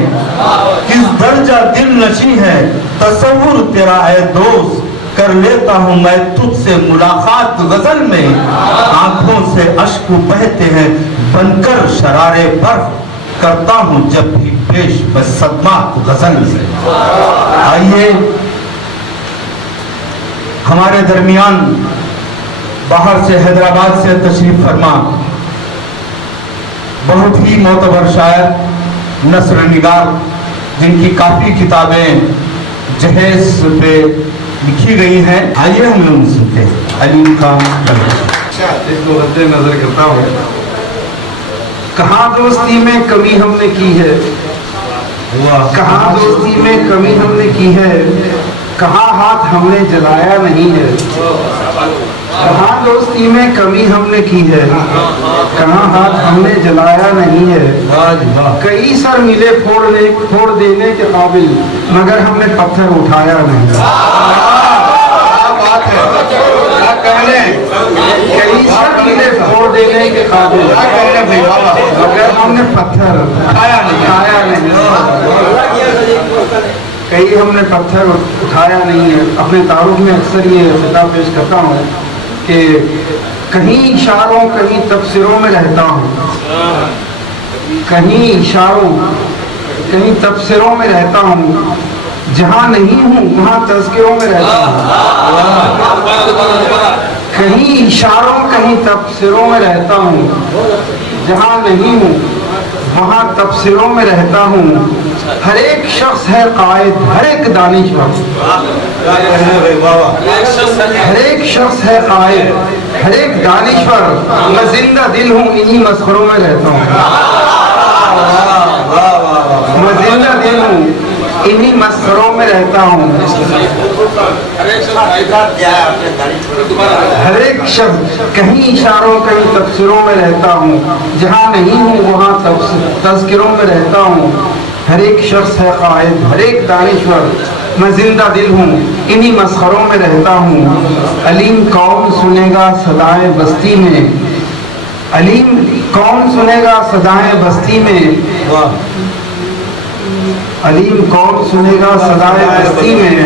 किस दर्जा दिल नशी है तसव्वुर तेरा ऐ दोस्त, कर लेता हूँ मैं तुझसे मुलाकात गज़ल में। आंखों से अश्क बहते हैं बनकर शरारे बर्फ, करता हूँ जब भी पेश मैं सदमात गज़ल में। आइए हमारे दरमियान बाहर से हैदराबाद से तशरीफ फरमा बहुत ही मोतबर शायर नस्र निगार, जिनकी काफ़ी किताबें जहेज पे लिखी गई हैं। आइए हम लोग सुनते हैं अलीम खान। इसको मद्दे नजर करता हूँ। कहाँ दोस्ती में कमी हमने की है, कहाँ दोस्ती में कमी हमने की है, कहाँ हाथ हमने जलाया नहीं है। कहाँ दोस्ती में कमी हमने की है, कहाँ हाथ हमने जलाया नहीं है। कई सर मिले फोड़ देने के काबिल, मगर हमने पत्थर उठाया नहीं। कई सर मिले फोड़ देने के काबिल, मगर हमने पत्थर उठाया नहीं। कई हमने पत्थर उठाया नहीं है। अपने तारुफ में अक्सर ये खिताब पेश करता हूँ कि कहीं इशारों कहीं तफसीरों में रहता हूँ, कहीं इशारों कहीं तफसीरों में रहता हूँ। जहाँ नहीं हूँ वहाँ तज़किरों में रहता हूँ। कहीं इशारों कहीं तफसीरों में रहता हूँ, जहाँ नहीं हूँ वहाँ तफसीरों में रहता हूँ। हर एक शख्स है कायद, हर एक दानिशवर, हर एक शख्स है कायद, हर एक दानिशवर। मैं जिंदा दिल हूँ इन्हीं मस्खरों में रहता हूँ। मैं जिंदा दिल हूँ इन्हीं मस्खरों में रहता हूँ। हर एक शब्द कहीं इशारों कहीं तफसीरों में रहता हूँ। जहाँ नहीं हूँ वहाँ तज़किरों में रहता हूँ। हर एक शख्स है कायद, हर एक दानिशवर। मैं जिंदा दिल हूँ इन्हीं मस्खरों में रहता हूँ। अलीम कौन सुनेगा सदाएं बस्ती में, अलीम कौन सुनेगा सदाएं बस्ती में। अलीम कौन सुनेगा सदाएं बस्ती में।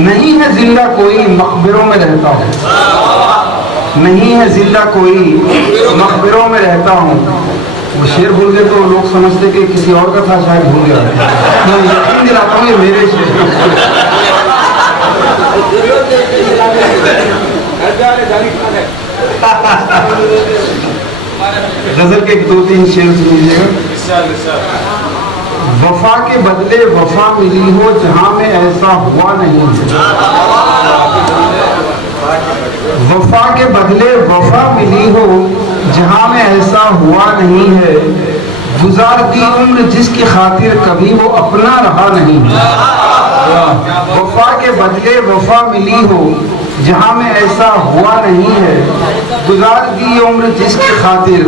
नहीं है जिंदा कोई मकबरों में रहता हूँ, नहीं है जिंदा कोई मकबरों में रहता हूँ। वो शेर भूल गए तो लोग समझते कि किसी और का था, शायद भूल गया। मैं यकीन दिलाता हूँ ये मेरे शेर। गजल के 2-3 शेर सुनिएगा। वफा के बदले वफा मिली हो जहां में ऐसा हुआ नहीं है। वफा के बदले वफा मिली हो जहां में ऐसा हुआ नहीं है। गुजार दी उम्र जिसकी खातिर कभी वो अपना रहा नहीं है। वफा के बदले वफा मिली हो जहां में ऐसा हुआ नहीं है। गुजार दी उम्र जिसकी खातिर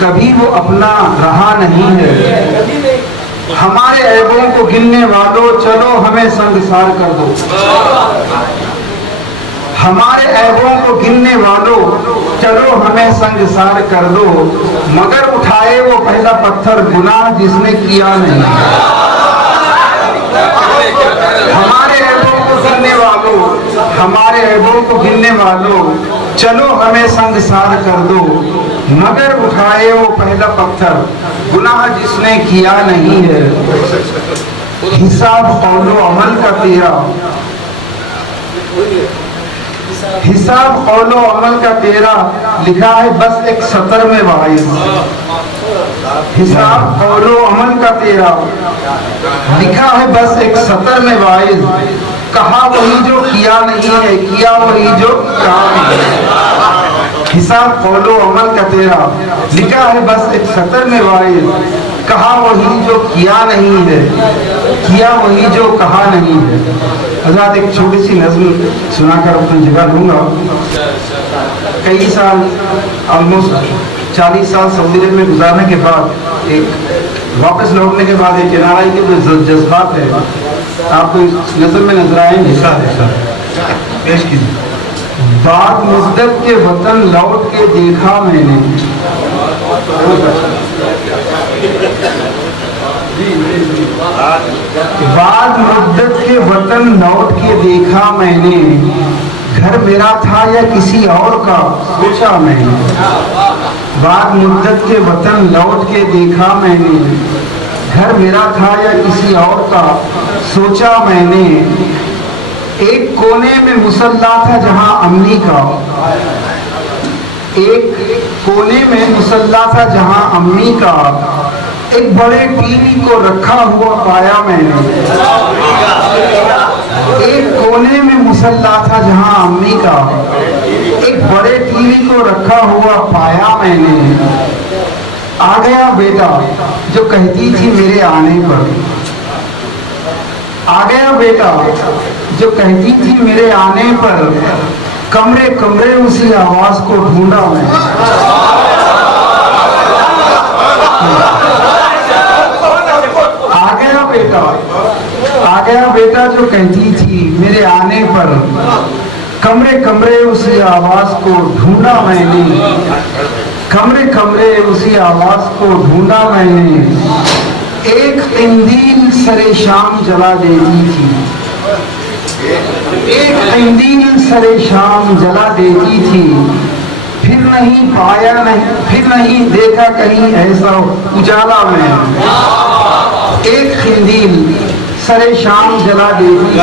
कभी वो अपना रहा नहीं है। हमारे ऐबों को गिनने वालों चलो हमें संगसार कर दो। हमारे ऐबों को गिनने वालों चलो हमें संगसार कर दो। मगर उठाए वो पहला पत्थर गुनाह जिसने किया नहीं। हमारे ऐबों को गिनने वालों, हमारे ऐबों को गिनने वालों चलो हमें संगसार कर दो। मगर उठाए वो पहला पत्थर गुनाह जिसने किया नहीं है। हिसाब कौलो अमल का तेरा, हिसाब कौलो अमल का तेरा लिखा है बस एक सतर में वाइज। हिसाब कौलो अमल का तेरा लिखा है बस एक सतर में वाइज। कहा वही जो किया नहीं है, किया वही जो कहा नहीं है। हिसाब कौलो अमल का तेरा लिखा है बस एक सतर में वाइज। कहा वही जो किया नहीं है, किया वही जो कहा नहीं है। हज़रात एक छोटी सी नज़्म सुनाकर अपनी जगह लूँगा। कई साल, ऑलमोस्ट 40 साल सऊदी अरब में गुजारने के बाद, एक वापस लौटने के बाद एक एनआरआई के जो जज्बात है आपको नज़र में नजर आएंगे। पेश कीजिए। बाद मुद्दत के वतन लौट के देखा मैंने, बाद मुद्दत के वतन लौट के देखा मैंने। घर मेरा था या किसी और का सोचा मैंने। बाद मुद्दत के वतन लौट के देखा मैंने। घर मेरा था या किसी और का सोचा मैंने। एक कोने में मुसल्ला था जहां अम्मी का, एक कोने में मुसल्ला था जहां अम्मी का। एक बड़े टीवी को रखा हुआ पाया मैंने। एक कोने में मुसल्ला था जहां अम्मी का। एक बड़े टीवी को रखा हुआ पाया मैंने। आ गया बेटा जो कहती थी मेरे आने पर। आ गया बेटा जो कहती थी मेरे आने पर। कमरे कमरे उसी आवाज को ढूंढा मैं। आ गया बेटा, आ गया बेटा जो कहती थी मेरे आने पर। कमरे कमरे उसी आवाज को ढूंढा मैंने। कमरे कमरे उसी आवाज को ढूंढा मैंने। एक इंदील सरे शाम जला देती थी। एक इंदील सरे शाम जला देती थी। फिर नहीं पाया, नहीं फिर नहीं देखा कहीं ऐसा उजाला में। एक खिंदील सरे शाम जला देती थी।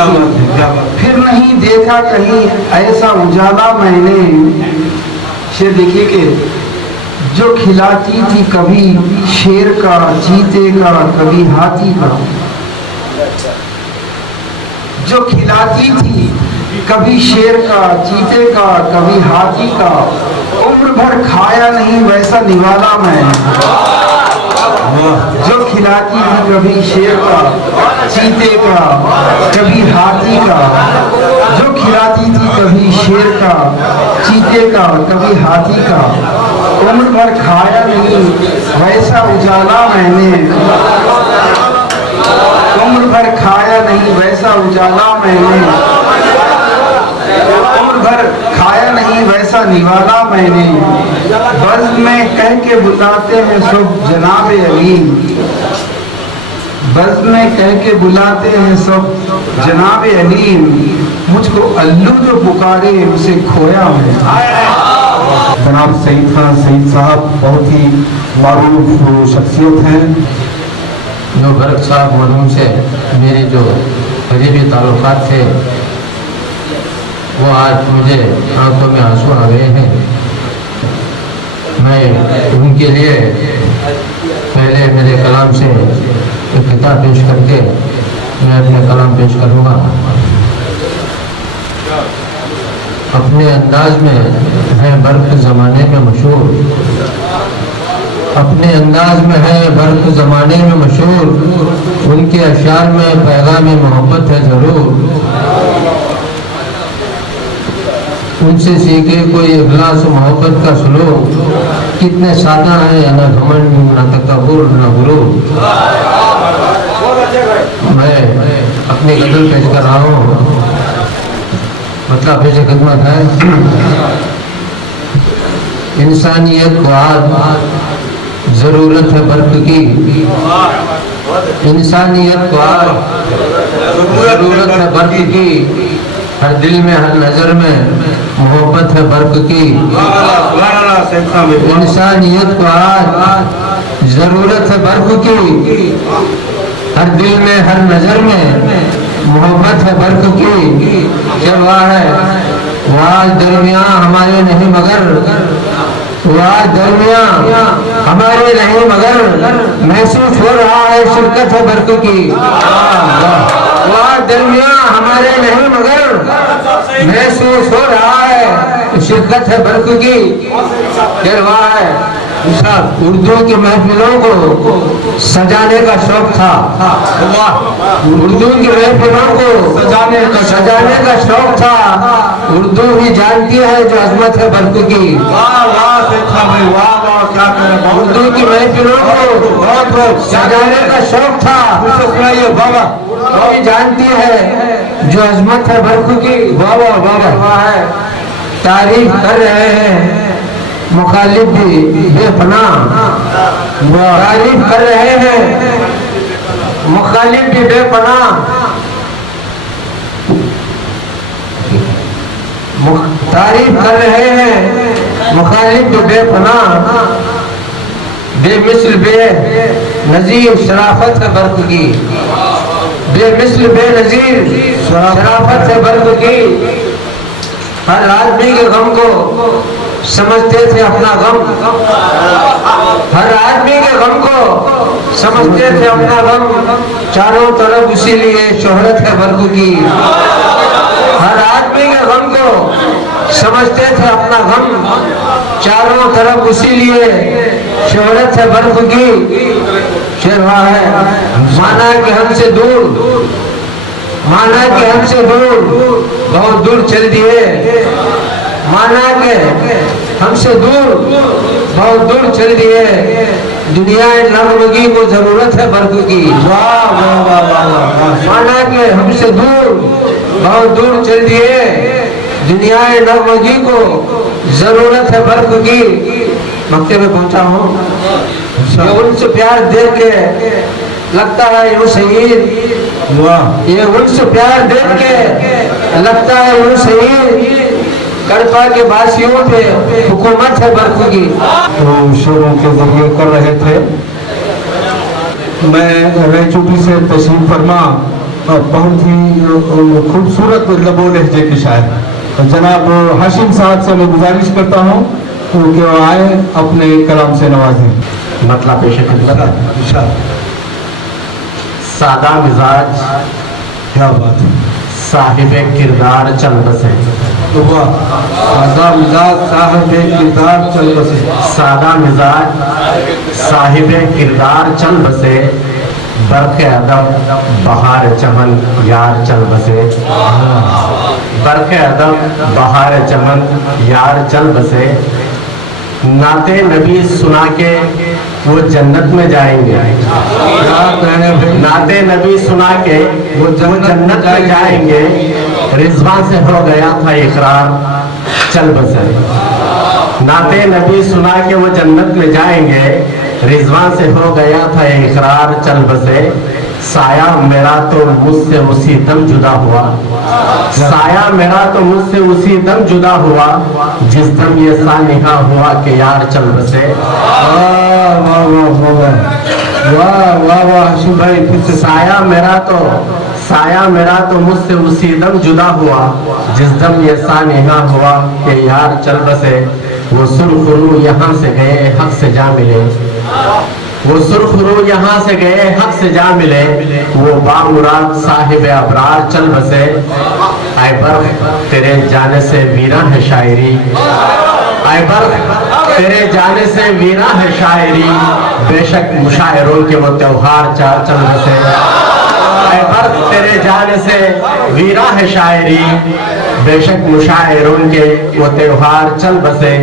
फिर नहीं देखा कहीं ऐसा उजाला मैंने। शेर देखिए कि जो खिलाती थी कभी शेर का, चीते का, कभी हाथी का। जो खिलाती थी कभी शेर का, चीते का, कभी हाथी का। उम्र भर खाया नहीं वैसा निवाला मैं। जो खिलाती थी कभी शेर का, चीते का, कभी हाथी का। जो खिलाती थी कभी शेर का, चीते का, कभी हाथी का। उम्र भर खाया नहीं वैसा उजाला मैंने। उम्र भर खाया नहीं वैसा उजाला मैंने। उम्र भर खाया नहीं वैसा निवाला मैंने। बज़्म में कह के बुलाते हैं सब जनाब अलीम। बज़्म में कह के बुलाते हैं सब जनाब अलीम। मुझको अल्लू जो पुकारे उसे खोया मैं। जनाब सईद खान सईद साहब बहुत ही मारूफ शख्सियत हैं। जो बरक साहब मरहूम से मेरे जो करीबी ताल्लुकात थे वो आज मुझे आंखों में आंसू आ गए हैं। मैं उनके लिए पहले मेरे कलाम से एक किताब पेश करके मैं अपने कलाम पेश करूँगा। अपने अंदाज में है बर्क ज़माने में मशहूर, अपने अंदाज में है बर्क ज़माने में मशहूर, उनके अशार में पैगाम मोहब्बत है ज़रूर। उनसे सीखे कोई इखलास मोहब्बत का सलूक, कितने सादा है न घमंड न तकब्बुर न गुरूर। मैं अपनी गज़ल पेश कर रहा हूँ, मतलब पेश खिदमत है। इंसानियत को आज ज़रूरत है बर्क की, इंसानियत को आज ज़रूरत है बर्क की, हर दिल में हर नज़र में मोहब्बत है बर्क की। इंसानियत को आज ज़रूरत है बर्क की, हर दिल में हर नज़र में मोहब्बत है बर्क की। जब वो आज दरमियाँ हमारे नहीं मगर, वो आज दरमियाँ हमारे नहीं मगर, महसूस हो रहा है शिरकत है बर्क की। वो आज दरमियाँ हमारे नहीं मगर, महसूस हो रहा है शिरकत है बर्क की। जलवा है उर्दू की महफिलों को सजाने का शौक था, उर्दू की महफिलों को सजाने का शौक था। उर्दू ही जानती है जो अजमत है बर्क की। उर्दू की महफिलों को सजाने का शौक था, वो ही जानती है जो अजमत है बर्क की। वाह है तारीफ कर रहे हैं मुखालिफ भी बेपनाह, तारीफ कर रहे हैं मुखालिफ भी बेपनाह, तारीफ कर रहे हैं मुखालिफ भी बेपनाह। बेमिसल बेनज़ीर शराफत है बर्क की, बेमिसल बेनज़ीर शराफत है बर्क की। हर आदमी के गम को समझते थे अपना गम, हर आदमी के गम को समझते थे अपना गम, चारों तरफ इसीलिए शोहरत है बर्क की। हर आदमी के गम को समझते थे अपना गम, चारों तरफ इसीलिए शोहरत है बर्क की। शेरवा है माना कि हमसे दूर, माना कि हमसे दूर बहुत दूर चल दिए, माना कि हमसे दूर बहुत दूर चल दिए, दुनिया नगमगी को जरूरत है बर्क की। माना कि हमसे दूर बहुत दूर चल दिए, दुनिया नगमगी को जरूरत है बर्क की। मक्के में पहुंचा हूँ, उनसे प्यार देख के लगता है यूं शहीद, ये उनसे प्यार देख के लगता है यूं शहीद, कड़पा के वासियों पे हुकूमत है बर्क की। तो शेरों के जरिए कर रहे थे। मैं रेचुटी से तशरीफ फरमा बहुत ही खूबसूरत लबो लहजे के शायर जनाब हाशिम साहब से मैं गुजारिश करता हूँ कि वो आए अपने कलाम से नवाजें। मतलब पेश खिदमत। सादा मिजाज क्या बात है, साहिबे किरदार चल बसे, सादा मिजाज साहिबे किरदार चल बसे, सादा मिजाज साहिबे किरदार चल बसे, बरक़े अदब बहार चमन यार चल बसे, बरक़े अदब बहार चमन यार चल बसे। नाते नबी सुना के वो जन्नत में जाएंगे, नाते नबी सुना के वो जन्नत में जाएंगे, रिजवान से हो गया था इकरार चल बसे। नाते नबी सुना के वो जन्नत में जाएंगे, रिजवान से हो गया था इकरार चल बसे। साया मेरा तो मुझसे उसी दम जुदा हुआ, साया मेरा तो मुझसे उसी दम जुदा हुआ, जिस दम ये सानिहा हुआ कि यार चल बसे। वाह वाह वाह वाह वाह वाह हाशिम भाई, फिर से साया मेरा तो मुझसे उसी दम जुदा हुआ, जिस दम ये सानिहा हुआ कि यार चल बसे। वो सुरखरू यहाँ से गए हक से जा मिले, वो सुरखरू यहाँ से गए हक से जा मिले, वो बामुराद साहिब अबरार चल बसे। ऐ बर्फ तेरे जाने से वीरा है शायरी, ऐ बर्फ तेरे जाने से वीरा है शायरी, बेशक मुशायरों के वो त्योहार चल बसे। ऐ बर्फ तेरे जाने से वीरा है शायरी, बेशक मुशायरों के वो त्योहार चल बसे।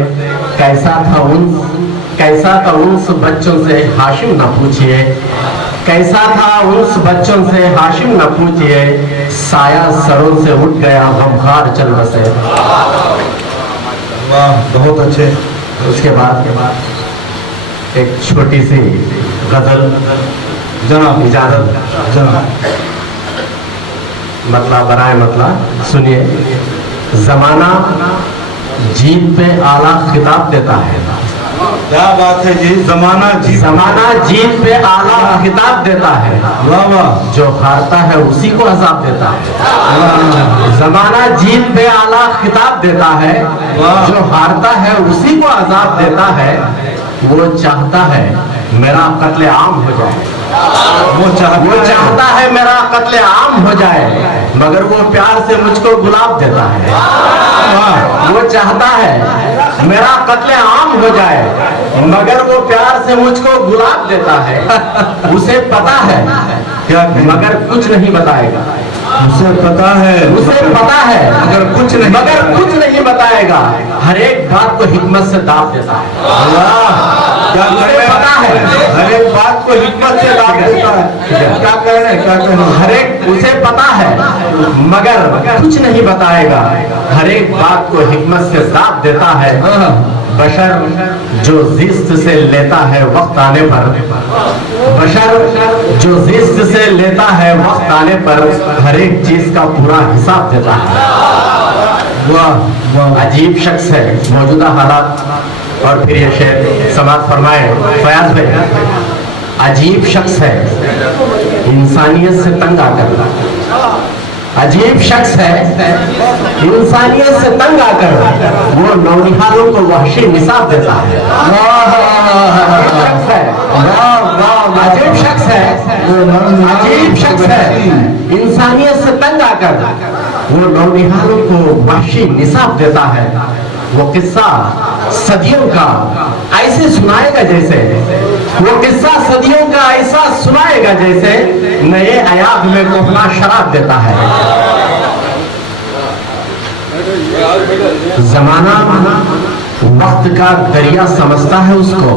कैसा था उनस बच्चों से हाशिम न पूछिए, कैसा था उनस बच्चों से हाशिम न पूछिए, साया सरों से उठ गया गमखार चल बसे। वाह, बहुत अच्छे। उसके बाद एक छोटी सी गजल, जनाब इजाजत, जनाब मतलब बराए मतलब सुनिए। जमाना जीत पे आला खिताब देता है, क्या बात है जी, जमाना जीत पे आला खिताब देता है, वाह वाह, जो हारता है उसी को अजाब देता है। जमाना जीत पे आला खिताब देता है, जो हारता है उसी को अजाब देता है। वो चाहता है मेरा कत्ले आम हो जाए, वो चाहता है मेरा कत्ले आम हो जाए, मगर वो प्यार से मुझको गुलाब देता है। वो चाहता है मेरा कत्ले आम हो जाए, मगर वो प्यार से मुझको गुलाब देता है। उसे पता है क्या, मगर कुछ नहीं बताएगा। उसे पता है मगर कुछ नहीं बताएगा। हर एक बात को हिकमत से दाब देता है। क्या उसे पता है हर एक बात को हिकमत से दाब देता है। क्या कहने हर एक उसे पता है मगर कुछ नहीं बताएगा। हर एक बात को हिकमत से दाब देता है। बशर जो जिस्त से लेता है वक्त आने पर, बशर जो जिस्त से लेता है वक्त आने पर, हर एक चीज का पूरा हिसाब देता है। वाह, अजीब शख्स है मौजूदा हालात। और फिर ये शेर समाप्त फरमाए फयाज भाई। अजीब शख्स है इंसानियत से तंग आकर, अजीब शख्स है इंसानियत से तंग आकर, वो नौनिहालों को वहशी निसाब देता है। अजीब शख्स है इंसानियत से तंग आकर, वो नौनिहालों को वहशी निसाब देता है। वो किस्सा सदियों का ऐसे सुनाएगा जैसे, वो किस्सा सदियों का ऐसा सुनाएगा जैसे नए अयाब में कोहना शराब देता है। जमाना वक्त का दरिया समझता है उसको।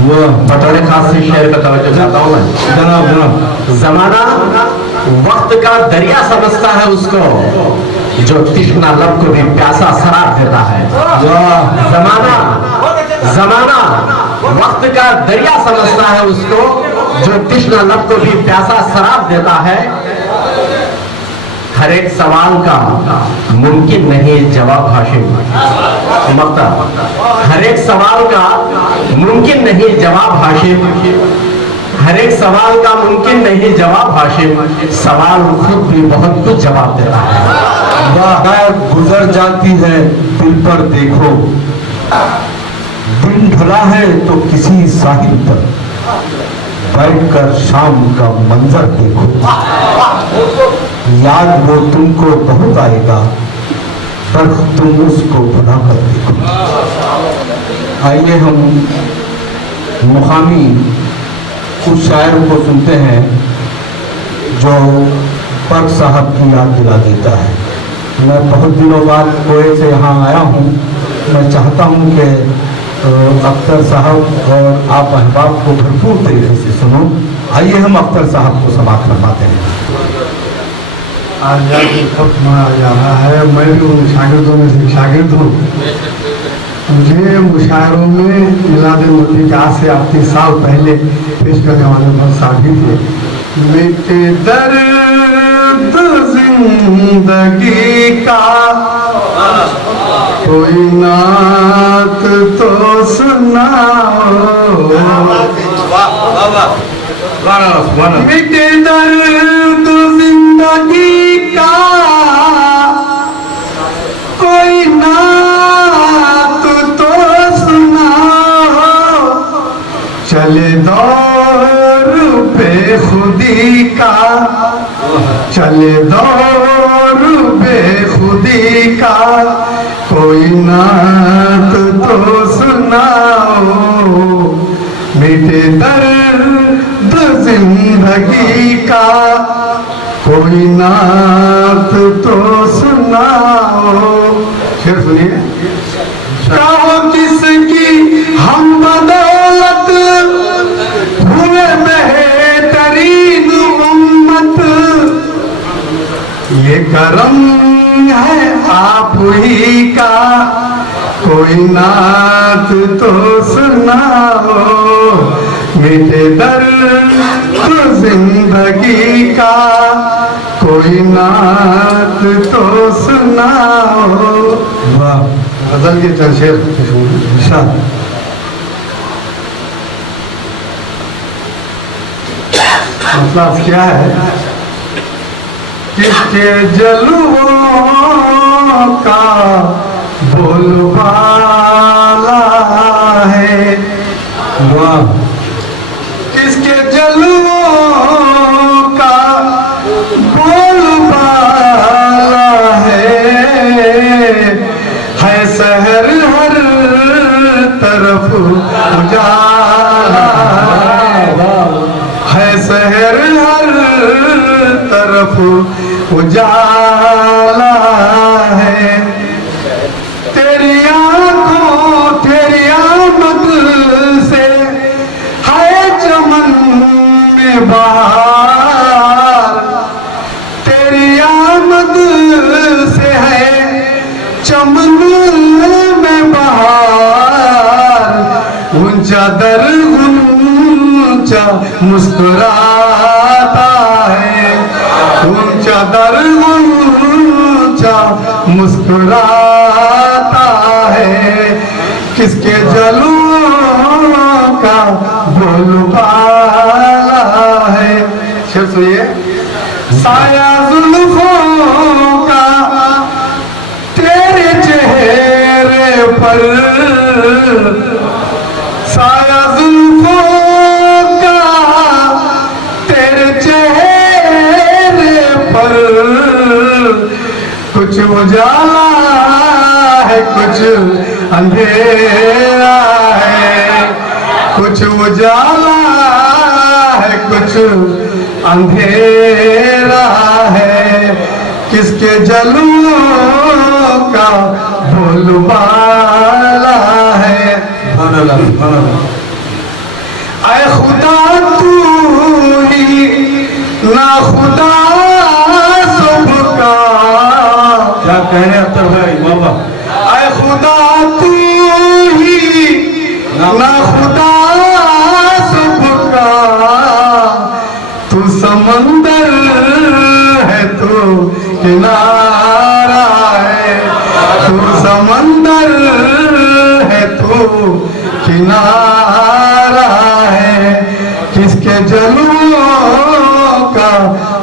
वो बतौर खास से शेर का तवज्जो चाहता हूँ मैं। जनाब जमाना वक्त का दरिया समझता है उसको, जो तिश्ना लब को भी प्यासा शराब देता है। जमाना वक्त का दरिया समझता है उसको, जो तिश्ना लब को भी प्यासा शराब देता है। हर एक सवाल का मुमकिन नहीं जवाब हाशिम, हर एक सवाल का मुमकिन नहीं जवाब हाशिम, हर एक सवाल का मुमकिन नहीं जवाब हाशिम। सवाल खुद भी बहुत कुछ जवाब देता है। बाहर गुजर जाती है दिल पर देखो, दिन ढला है तो किसी साहिल पर बैठकर शाम का मंजर देखो। याद वो तुमको बहुत आएगा पर तुम उसको भुला कर देखो। आइए हम मुकामी उस शायर को सुनते हैं जो पर्क साहब की याद दिला देता है। मैं बहुत दिनों बाद कोए से यहाँ आया हूँ। मैं चाहता हूँ कि अख्तर साहब और आप अहबाब को भरपूर तरीके से सुनो। आइए हम अख्तर साहब को समाप्त फरमाते हैं। आज वक्त मनाया जा रहा है। मैं भी उन शागिर्दों में से शागिर्द हूँ। मुझे मुशायरों में मिलाद नबी के आज से 38 साल पहले पेश करने वाले बहुत साथी थे। مٹ درد زندگی کا کوئی نعت تو سناؤ مٹ درد زندگی کا کوئی نعت تو سناؤ چلے دور بے خودی کا چلے دور بے خودی کا کوئی نعت تو سناؤ میٹھے درد زندگی کا کوئی نعت تو سناؤ شعر سنیے کہو کس کی ہم بدولت ہوئے بہترین امت یہ کرم ہے آپ ہی کا کوئی نعت تو سناؤ میٹھے درد زندگی کا کوئی نعت تو سناؤ غزل کے چند شعر مطلب کیا ہے کس کے جلووں کا بول بالا ہے کس کے جلووں کا بول بالا ہے سحر ہر طرف اجالا ہے سحر ہر طرف اجالا ہے تیری آنکھوں تیری آمد سے ہے چمن میں بہار تیری آمد سے ہے چمن میں بہار اونچا در اونچا مسکراتا ہے اونچا در اونچا مسکراتا ہے کس کے جلووں کا بول بالا ہے شعر سنیے سایہ زلفوں کا تیرے چہرے پر سایہ زلفوں کا تیرے چہرے پر کچھ اجالا ہے کچھ اندھیرا ہے کچھ اجالا ہے کچھ اندھیرا ہے کس کے جلووں کا بول بالا ہے اے خدا تو ہی نا خدا سب کا کیا کہہ رہے اختر بھائی بابا اے خدا تو ہی نا خدا سب کا تو سمندر ہے تو کنارہ ہے تو سمندر ہے تو کنارہ ہے کس کے جلووں کا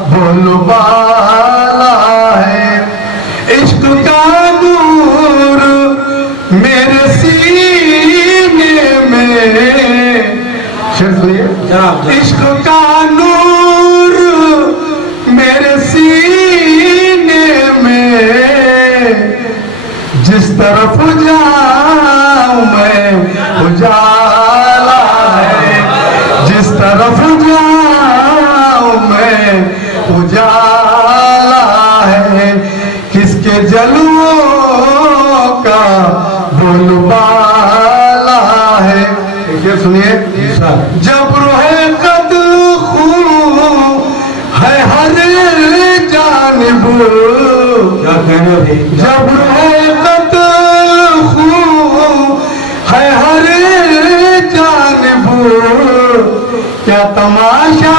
بول بالا ہے عشق کا نور میرے سینے میں عشق کا نور میرے سینے میں جس طرف جاؤں میں اجالا ہے جس طرف جاؤں میں اجالا ہے کس کے جلووں کا بول بالا ہے یہ سنیے جب روح قتل خون ہے ہر جانب جب روح قتل خون ہے ہر جانب کیا تماشا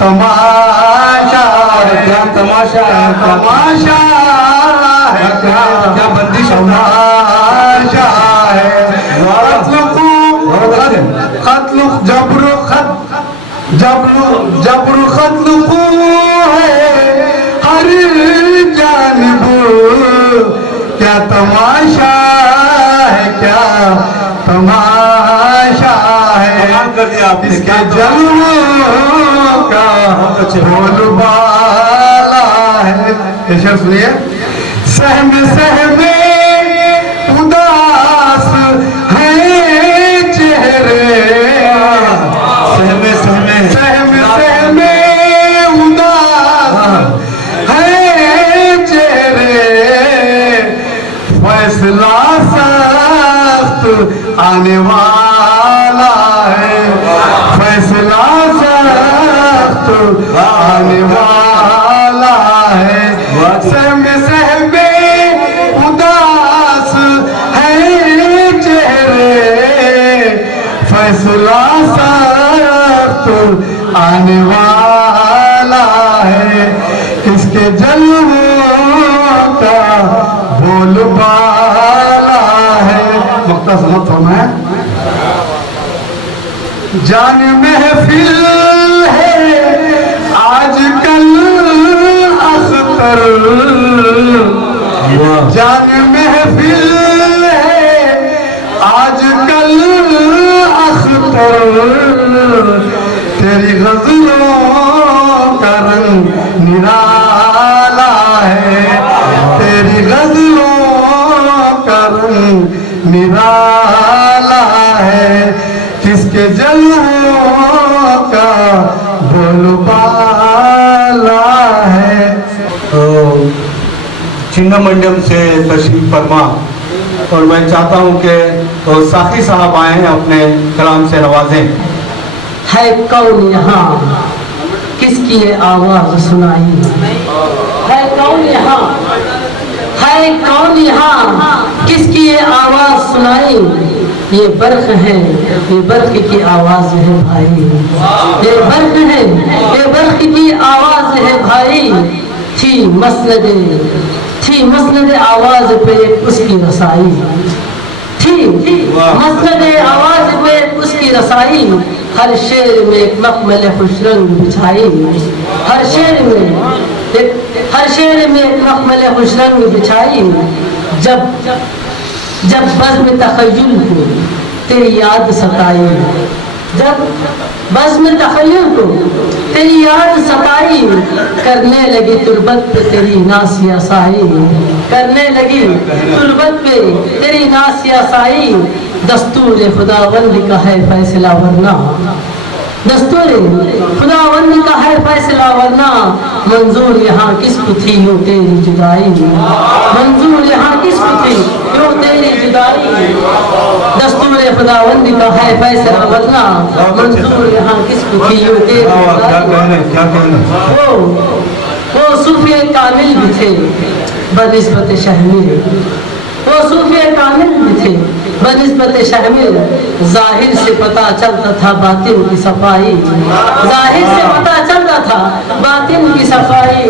तमाशा क्या तमाशा है, तमाशा है, क्या बंदिश है, तमाशा है। खत्लु जबरू खत्लु है हर जानिब, क्या तमाशा है, क्या तमाशा है, इसके जलवों का बोलबाला है। ये शेर सुनिए। सहमे सहमे उदास है चेहरे, सहमे सहमे सहमे सहमे उदास है चेहरे, फैसला सख्त आने वाला है, फैसला सख्त आने वाला है। सहमे सहमे उदास है चेहरे, फैसला सख्त आने वाला है, इसके जलवों का बोलबाला है। मुख्तसर मत फरमाए। जान महफिल है आजकल अख्तर, जान महफिल है आजकल अख्तर, तेरी गजलों का रंग निराला है, तेरी गजलों का रंग निराला है, किसके जलवों का बोलबाला है। तो चिन्ना मंडम से तशरीफ फरमा और मैं चाहता हूं कि तो साखी साहब आए अपने कलाम से नवाजें। है कौन यहाँ किसकी ये आवाज सुनाई, है कौन यहाँ, है कौन यहाँ किसकी ये आवाज सुनाई, ये बर्क है, ये बर्क की आवाज है भाई, ये बर्क है, ये बर्क की आवाज है भाई, थी मसनद आवाज पे उसकी रसाई, थी मसनद आवाज पे उसकी रसाई, हर शेर में एक मखमल खुशरंग बिछाई, हर शेर में एक मखमल खुशरंग बिछाई, जब बज़्म तख़य्युल को तेरी याद सताई, जब बज़्म तख़य्युल को तेरी याद सताई, करने लगी तुरबत पे तेरी नासिया साई, करने लगी तुरबत पे तेरी नासिया साई, दस्तूर खुदावंद का है फैसला वरना, दस्तूर खुदावंद का है फैसला वरना, मंजूर यहाँ किसको थी यूं तेरी जुदाई, मंजूर यहाँ किसको थी यूं तेरी जुदाई, दस्तूर खुदावंद का है फैसला वरना, मंजूर यहाँ किसको थी यूं तेरी जुदाई। वो सूफी कामिल भी थे बनिस्बत शहमीर, वो सूफी कामिल भी थे बनिस्बत शहमीर, जाहिर से पता चलता था बातिन की सफाई, जाहिर से पता चलता था बातिन की सफाई,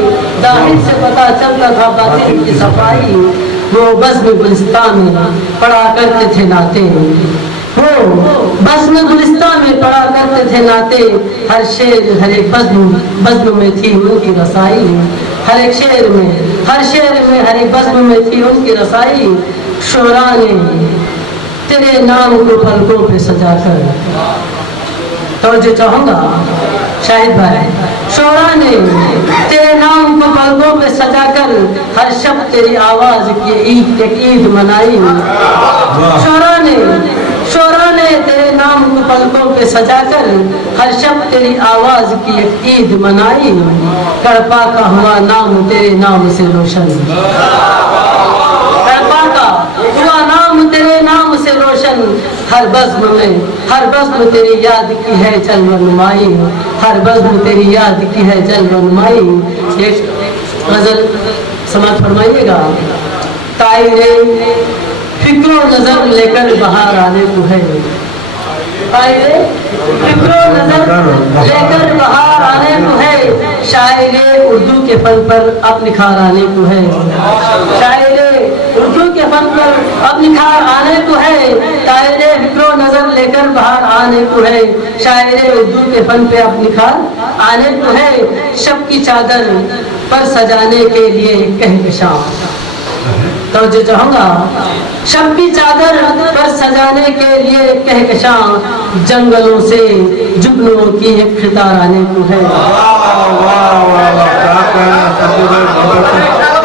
जाहिर से पता चलता था बातिन की सफाई, वो बज़्म गुलिस्तान में पढ़ा करते थे नाते, वो बज़्म गुलिस्तान में पढ़ा करते थे नाते, हर शेर हर एक बज़्म में थी उनकी रसाई, हर एक शेर में हर एक बज़्म में थी उनकी रसाई, शोरा ने तेरे नाम को पलकों पे सजाकर, तवज्जो चाहूंगा शाहिद भाई, शोरा ने तेरे नाम को पलकों पे सजाकर, हर शब तेरी आवाज की एक ईद मनाई, शोरा ने तेरे नाम को पलकों पे सजाकर, हर शब तेरी आवाज की एक ईद मनाई, कड़पा का हुआ नाम तेरे नाम से रोशन, कड़पा का हुआ नाम तेरे नाम से रोशन, हर बज़्म तेरी याद की है जलवनुमाई, हर बज़्म तेरी याद की है जलवनुमाई। एक गजल समझ फरमाइएगा। ताइरे फिक्रो नजर लेकर बाहर आने को है, आए फिक्रो नजर लेकर बाहर आने को है, शायरे उर्दू के फन पर अब निखार आने को है, शायरे उर्दू के फन पर अब निखार आने को है, शायरे फिक्रो नजर लेकर बाहर आने को है, शायरे उर्दू के फन पे अब निखार आने को है, शब की चादर पर सजाने के लिए कहकशां। तो जो चाहूंगा शब की चादर पर सजाने के लिए कहकशां, जंगलों से जुगनुओं की एक खितार आने को है।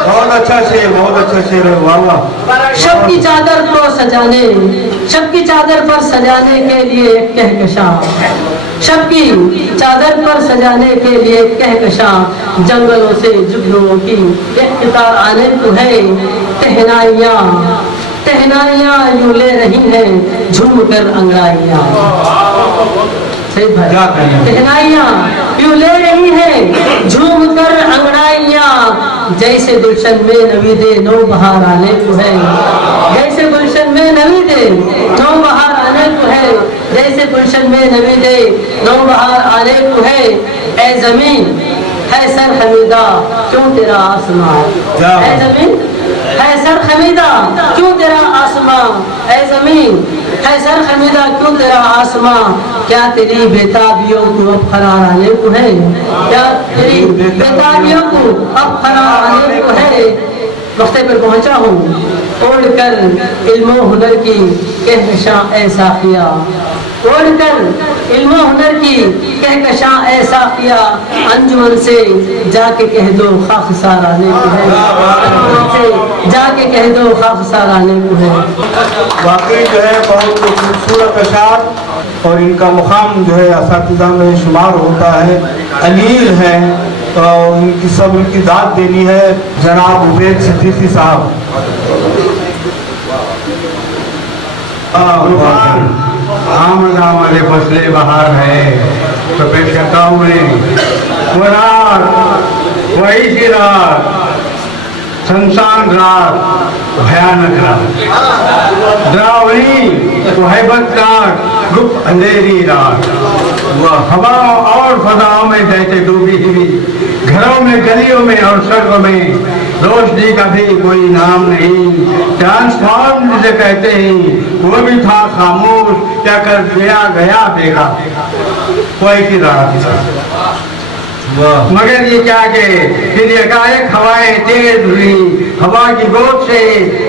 बहुत अच्छा शेर, बहुत अच्छा शेर है, वाह वाह। शब की चादर को सजाने, शब की चादर पर सजाने के लिए कहकशां, शब की चादर पर सजाने के लिए कहकशां, जंगलों से जुगनुओं की एक खितार आने को है। तहनाइयाँ तहनाइयाँ यूं ले रही हैं झूम कर अंगड़ाइयाँ, सही भाई, तहनाइयाँ यूं ले रही हैं झूम कर अंगड़ाइयाँ, जैसे गुलशन में नवीदे नौ बहार आने को है, जैसे गुलशन में नवीदे नौ बहार आने को है, जैसे गुलशन में नवीदे नौ बहार आने को है। ऐ ज़मीन है सर हमीदा क्यों तेरा आसमां, ऐ ज़मीन है सर खमीदा क्यों तेरा आसमां, ऐ ज़मीन है सर खमीदा क्यों तेरा आसमां, क्या तेरी बेताबियों को अब करार आने को है, क्या तेरी बेताबियों को अब करार आने को है। वक्ते पर पहुंचा हूँ ओढ़ कर इल्म हुनर की कहकशां ऐसा किया, ओढ़ कर इल्म हुनर की कहकशां ऐसा किया, अंजुमन से जाके कह दो खाकसार आने को है, अंजुमन से जाके कह दो खाकसार आने को है। वाकई जो है बहुत खूबसूरत अशार और इनका मुकाम जो है असातिज़ा में शुमार होता है, अलील है, तो इनकी सब इनकी दाद देनी है जनाब उबैद सिद्दीकी साहब। आमदा वाले फसले बहार है, तो पेश करता हूँ मैं वो रात, वही सी रात, संसान रात, भयानक रात, डरावनी तो हैबतनाक गुप्त अंधेरी रात, हवाओं और फजाओं में जैसे डूबी हुई, घरों में गलियों में और सड़कों में रोशनी का भी कोई नाम नहीं, ट्रांसफॉर्म जिसे कहते हैं वो भी था खामोश, क्या कर दिया गया बेगा, कोई की रात। मगर ये क्या के फिर एकाएक हवाएं तेज हुई, हवा की गोद से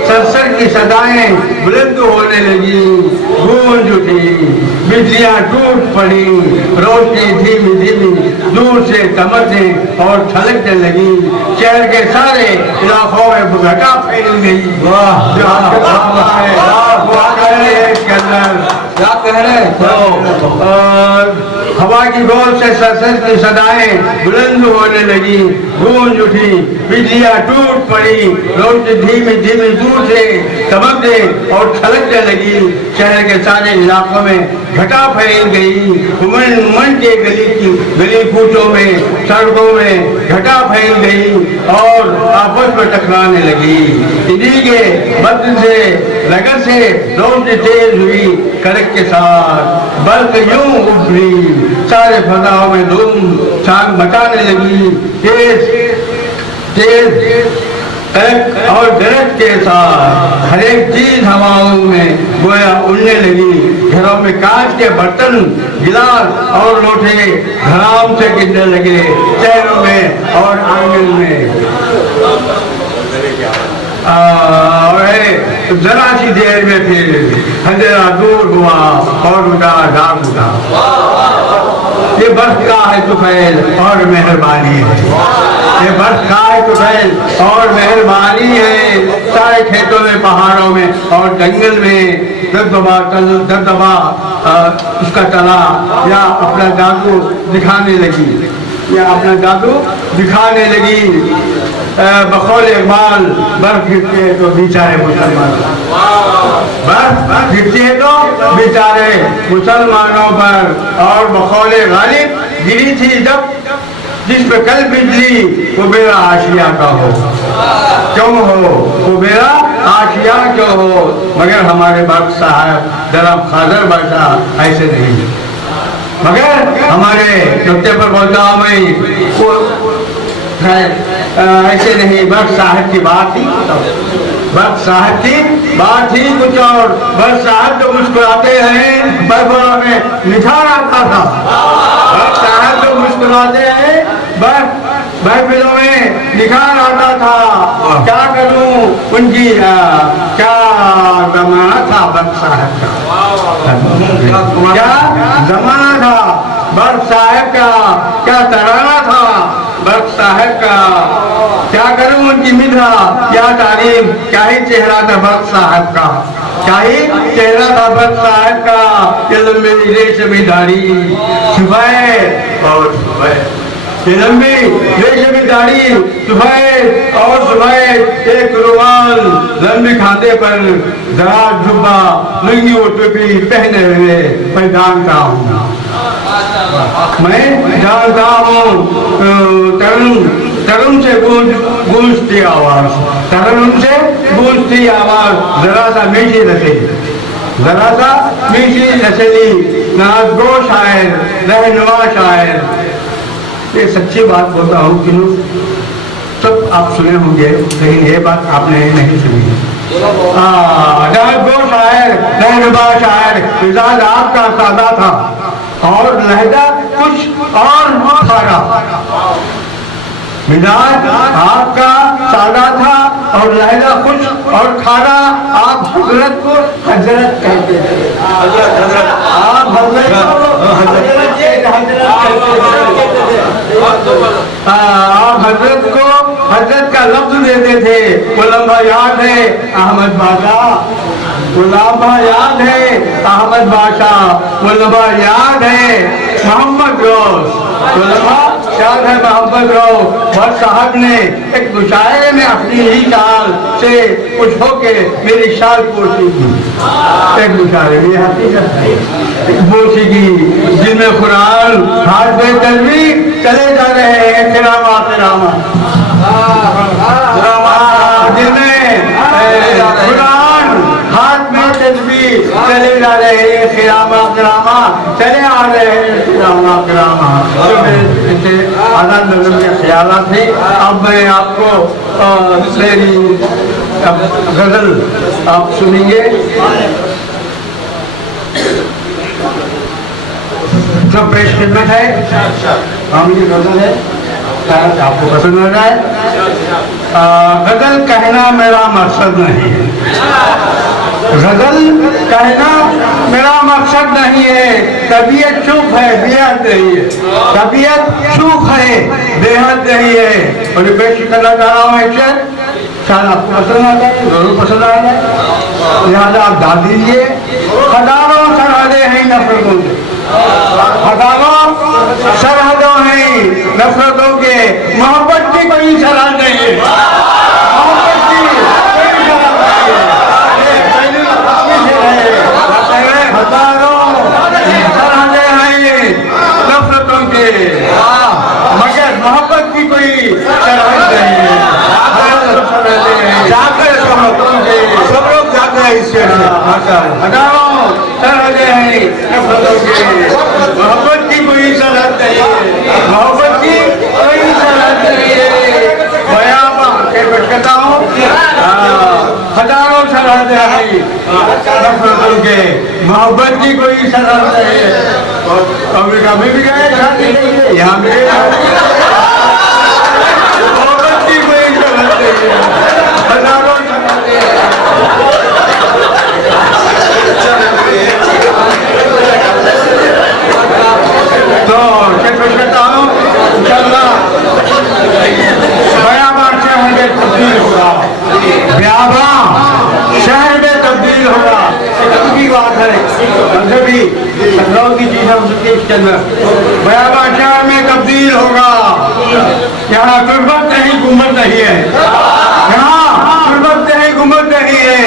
सरसर की सदाएं बुलंद होने लगी, गूंज उठी, बिजलियां टूट पड़ी, रोशनी धीमी धीमी दूर से चमकने और छलकने लगी, शहर के सारे इलाकों में घटा फैल गई। वाह, जो आपके सामने के अंदर क्या कह रहे और हवा की गोद से सरसर की सदाएं बुलंद होने लगी, गूंज उठी, बिजलियां टूट पड़ी, रोशनी धीमी धीमी दूर से चमकने और छलकने लगी, शहर के सारे इलाकों में घटा फैल गई, उमन उमन के गली कूचों में सड़कों में घटा फैल गई और आपस में टकराने लगी। इन्हीं के बदन से रगत से रोशनी तेज हुई, कड़क के साथ बल्कि यूं उभरी, सारे फजाओं में धूम चांद मचाने लगी, तेज तेज कड़क और गरज के साथ हर एक चीज हवाओं में गोया उड़ने लगी, घरों में कांच के बर्तन गिलास और लोटे धड़ाम से गिरने लगे, शहरों में और आंगन में। जरा सी देर में फिर अंधेरा दूर हुआ और उठा रात उठा। ये बर्फ का है तुफैल और मेहरबानी है, ये बर्फ का है तुफैल और मेहरबानी है, सारे खेतों में पहाड़ों में और जंगल में दबदबा उसका तला या अपना जादू दिखाने लगी, या अपना जादू दिखाने लगी। बकौल इकबाल बर्फ गिरती है तो बेचारे मुसलमान, बर्फ गिरती है तो बेचारे मुसलमानों पर, और बकौल गालिब गिरी थी जब जिस पे कल बिजली वो मेरा आशिया का हो, क्यों हो वो मेरा आशिया जो हो, मगर हमारे बख्श साहब जनाब खादर बादशाह ऐसे नहीं, मगर हमारे नुक्ते पर बोलता हूँ मैं, वो ऐसे नहीं। बख्श साहब की बात ही, बख्श साहब की बात ही कुछ और। बख्श साहब जो मुस्कुराते हैं बरबरा में निखार आता था। बख्श साहब जो मुस्कुराते हैं महफिलों में निखार आता था। क्या करूं उनकी क्या जमाना था बख्श साहब का, क्या जमाना था बख्श साहब का, क्या तराना था बख्श साहब का। क्या करूं उनकी मिधा, क्या तारीफ, क्या ही चेहरा था बख्श साहब का, क्या ही चेहरा था बख्श साहब का। ये लंबी रेशमी दाढ़ी सफेद और सफेद, ये लंबी रेशमी दाढ़ी सफेद और सफेद, एक रुमाल लंबी खाते पर दराज जुब्बा लुंगी और टोपी पहने हुए मैं जानता हूँ, मैं जानता हूँ। तरुण से गूंजती आवाज, तरुण से गूंजती आवाज, जरा सा मीठी नसीली, जरा सा मीठी नसीली, नाज़गो शायर, रहनुमा शायर। ये सच्ची बात बोलता हूँ कि सब आप सुने होंगे, लेकिन ये बात आपने नहीं सुनी। नाज़गो शायर, रहनुमा शायर, मिजाज आपका सादा था और लहजा कुछ और खारा। मिजाज आपका सादा था और लहजा कुछ और खारा। आप हजरत को हजरत कहते थे, आप हजरत को हजरत कहते थे, आप हजरत को हजरत का लफ्ज देते थे। वो लम्हा याद है अहमद बादशाह, वो लम्हा याद है अहमद बादशाह, वो लम्हा याद है मोहम्मद गौस, वो लम्हा याद है मोहम्मद गौस। भट्ट साहब ने एक मुशायरे में अपनी ही शाल से कुछ होके मेरी शाल पोशी की, एक मुशायरे में हकीकत पोशी की, जिनमें कुरान हाथ में तलवी चले जा रहे हैं खिरामा खिरामा, जिनमें कुरान हाथ में तस्वीर चले जा रहे हैं खिरामा खिरामा, चले आ रहे हैं खिरामा खिरामा। तो मेरे आनंद नजर के ख्याल थे। अब मैं आपको मेरी गजल आप सुनेंगे। जो पेश खिदमत है ये गजल है, शायद आपको पसंद आ जाए। गजल कहना मेरा मकसद नहीं है, गजल कहना मेरा मकसद नहीं है। तबीयत चूक है बेहद नहीं है, तबीयत चूक है बेहद नहीं है। और पेश करना चाह रहा हूँ एक शेर, शायद आपको पसंद आ जाए, जरूर पसंद आ जाए, लिहाजा आप डाल दीजिए। हजारों सरहदें हैं नफरतों के, हजारों सरहदों हैं नफरतों के, मोहब्बत की कोई सरहद नहीं है, मोहब्बत की कोई सरहद नहीं है। हजारों सरहदें हैं ये नफरतों के, मगर मोहब्बत की कोई सरहद नहीं है। सब लोग जाते हैं इस शेर से। हजारों सरहदें हैं नफरतों के, मोहब्बत की कोई सरहद नहीं है, मोहब्बत की कोई सरहद नहीं है। बयाबा के पेश करता हूँ। हजारों सरहदें हैं नफरतों के, मोहब्बत की कोई सरहद नहीं है। अमेरिका में भी गए, यहाँ भी मोहब्बत की कोई सरहद नहीं है, हजारों तो कहता हूँ बयाबा शहर में तब्दील होगा, बयाबा शहर में तब्दील होगा। की बात है, मजहबी टकराव की चीज है उसके अंदर। बयाबा शहर में तब्दील होगा, यहाँ गुर्बत नहीं गुम्बद नहीं है, यहाँ गुर्बत नहीं गुम्बद नहीं है,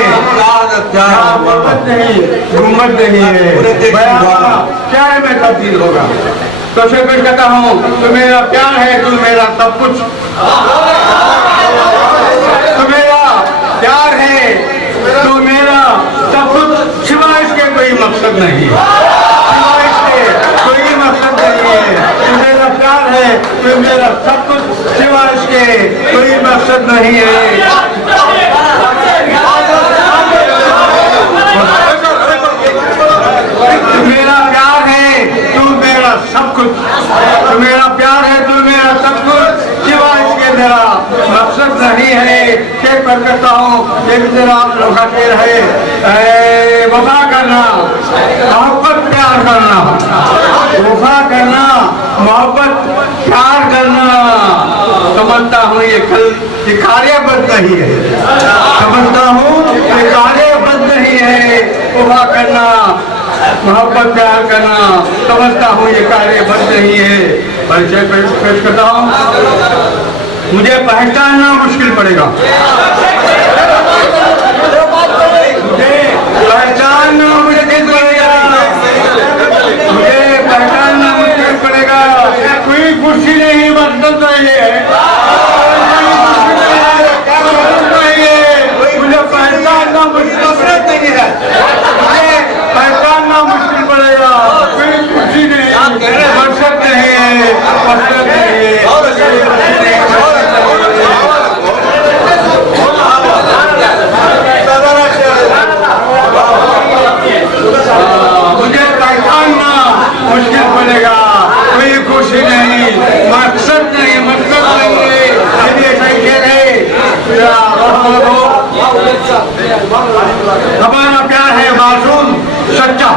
यहाँ गुर्बत नहीं गुम्बद नहीं है। बयाबा शहर में तब्दील होगा। तो शेर कहता हूँ तो मेरा प्यार है तू मेरा सब कुछ, तो मेरा प्यार है मकसद नहीं है, सिवाय इसके कोई मकसद नहीं है। तू मेरा प्यार है, तू मेरा सब कुछ, सिवाय इसके कोई मकसद नहीं है। तू मेरा प्यार है, तू मेरा सब कुछ, तू मेरा प्यार है, तू मेरा सब कुछ, सिवाय इसके मेरा मकसद नहीं है। शेर पर करता हूँ, एक मेरा अनोखा शेर है, वफा करना, मोहब्बत प्यार करना, वफा करना, मोहब्बत प्यार करना। समझता हूँ ये कार्यबद्ध नहीं है, समझता हूँ ये कार्यबद्ध नहीं है। वफा करना, मोहब्बत प्यार करना, समझता हूँ ये कार्यबद्ध नहीं है। परिचय पेश करता हूँ, मुझे पहचानना मुश्किल पड़ेगा, मुझे पहचानना मुश्किल पड़ेगा, मुझे पहचानना मुश्किल पड़ेगा। कोई कुर्सी नहीं, मतलब तो ये है, मुझे पहचानना मुश्किल नहीं है, मुझे पहचानना मुश्किल पड़ेगा। कोई कुर्सी नहीं, मकसद नहीं है, मकसद नहीं है। मुझे पहचानना मुश्किल पड़ेगा, कोई खुशी नहीं, मकसद नहीं, मकसद नहीं है। हमारा प्यार है मासूम सच्चा,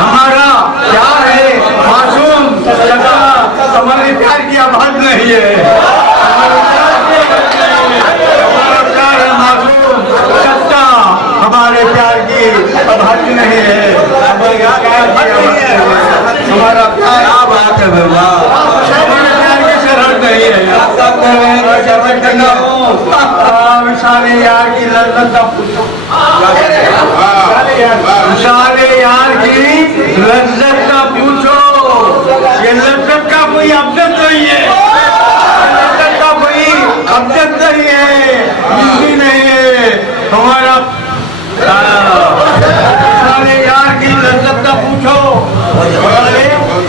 हमारा प्यार है मासूम सच्चा, हमारे प्यार की आवाज नहीं है, हमारा प्यार है मासूम सच्चा, हमारे प्यार की आवाज नहीं है, हमारा प्यार बात है भैया, हमारे प्यार की शरत नहीं है। विशाले यार की लज्जत पूछो, विशाले यार की लज्जत का पूछो, ये लज्जत का कोई अब्जत नहीं है, लज्जत का कोई अब्जत नहीं है, जिंदगी नहीं है। हमारा विशाले यार की लज्जत का पूछो,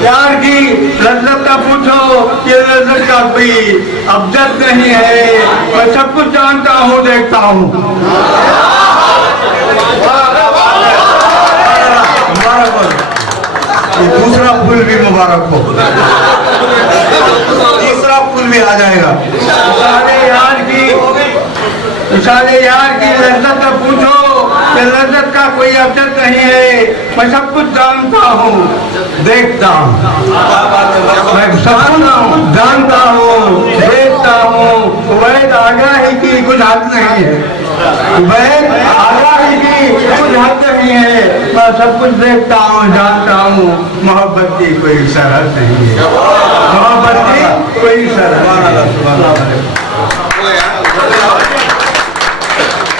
यार की लज्जत का पूछो, ये लज्जत का कोई अब्जत नहीं है। मैं सब कुछ जानता हूँ, देखता हूँ। मुबारक हो, ये दूसरा फूल भी मुबारक हो, तीसरा फूल भी आ जाएगा। विशाले यार की लज्जत का पूछो, ये लज्जत का कोई अब्जत नहीं है। मैं सब कुछ जानता हूँ, देखता हूँ, मैं सब कुछ जानता हूँ, देखता हूँ। वैद आगाही की कुछ हद नहीं है, वैद आगाही की कुछ हद नहीं है। मैं सब कुछ देखता हूँ, जानता हूँ। मोहब्बत की कोई सरहद नहीं है, मोहब्बत की कोई सरहद नहीं है।